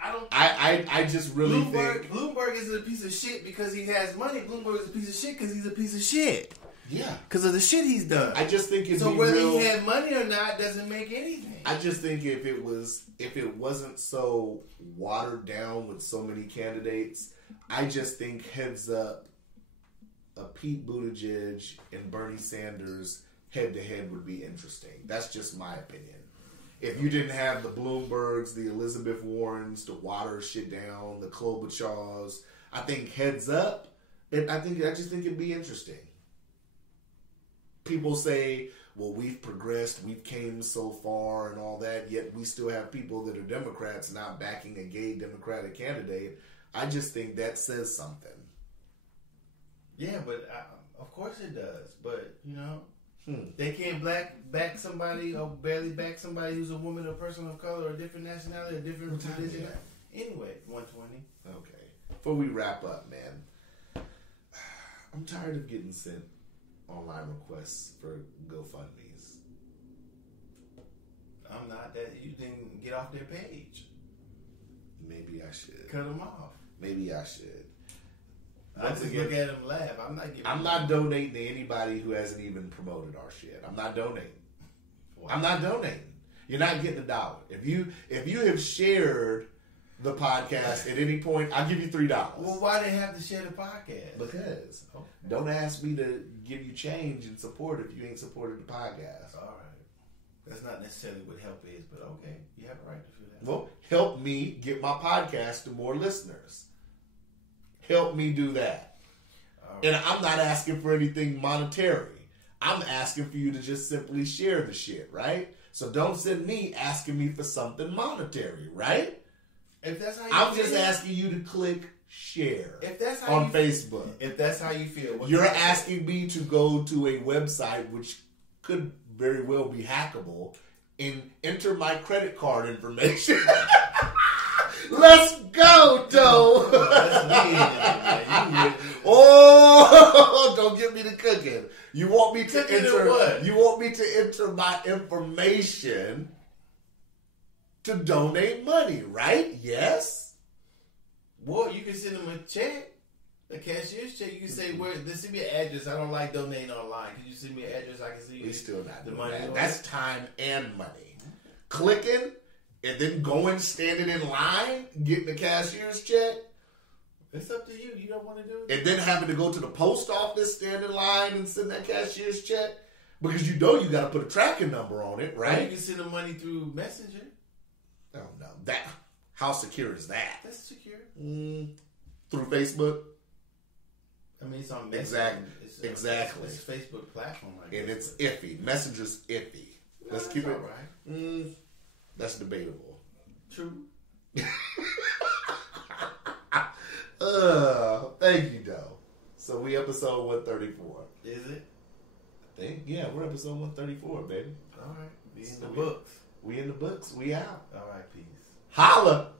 I just really think Bloomberg is a piece of shit because he has money. Bloomberg is a piece of shit because he's a piece of shit. Yeah, because of the shit he's done. I just think so whether he had money or not doesn't make anything. I just think if it wasn't so watered down with so many candidates, I just think heads up, a Pete Buttigieg and Bernie Sanders head to head would be interesting. That's just my opinion. If you didn't have the Bloombergs, the Elizabeth Warrens to water shit down, the Klobuchars, I think heads up, I just think it'd be interesting. People say, well, we've progressed, we've came so far and all that, yet we still have people that are Democrats not backing a gay Democratic candidate. I just think that says something. Yeah, but of course it does. But, they can't back somebody or barely back somebody who's a woman or person of color or a different nationality or different religion. Anyway, 120. Okay. Before we wrap up, man, I'm tired of getting sent online requests for GoFundMe's. I'm not that. You didn't get off their page. Maybe I should. Cut them off. Maybe I should. I just look at them and laugh. I'm not donating to anybody who hasn't even promoted our shit. I'm not donating. Wow. I'm not donating. You're not getting $1. If you have shared the podcast at any point, I'll give you $3. Well, why they have to share the podcast? Because don't ask me to give you change and support if you ain't supported the podcast. All right. That's not necessarily what help is, but okay. You have a right to feel that. Well, help me get my podcast to more listeners. Help me do that. Right. And I'm not asking for anything monetary. I'm asking for you to just simply share the shit, right? So don't send me asking me for something monetary, right? If that's how you I'm just asking you to click share if that's how on Facebook. If that's how you feel. You're asking me to go to a website which could very well be hackable and enter my credit card information. Let's go, Doe. Oh, don't get me to cooking. You want me to enter what? You want me to enter my information to donate money, right? Yes. Well, you can send them a check, a cashier's check. You can say, send me an address. I don't like donating online. Can you send me an address I can see? We still not the money. That's time and money. Clicking and then going, standing in line, getting the cashier's check. It's up to you. You don't want to do it. And then having to go to the post office, stand in line, and send that cashier's check. Because you got to put a tracking number on it, right? Or you can send the money through Messenger. I don't know. How secure is that? That's secure. Through Facebook? I mean, it's on Messenger. Exactly. It's a Facebook platform. I guess. And it's iffy. Messenger's iffy. Let's keep it right. That's debatable. True. Thank you, Doe. So we episode 134. Is it? I think. Yeah, we're episode 134, baby. All right. We in the books. We in the books. We out. All right, peace. Holla!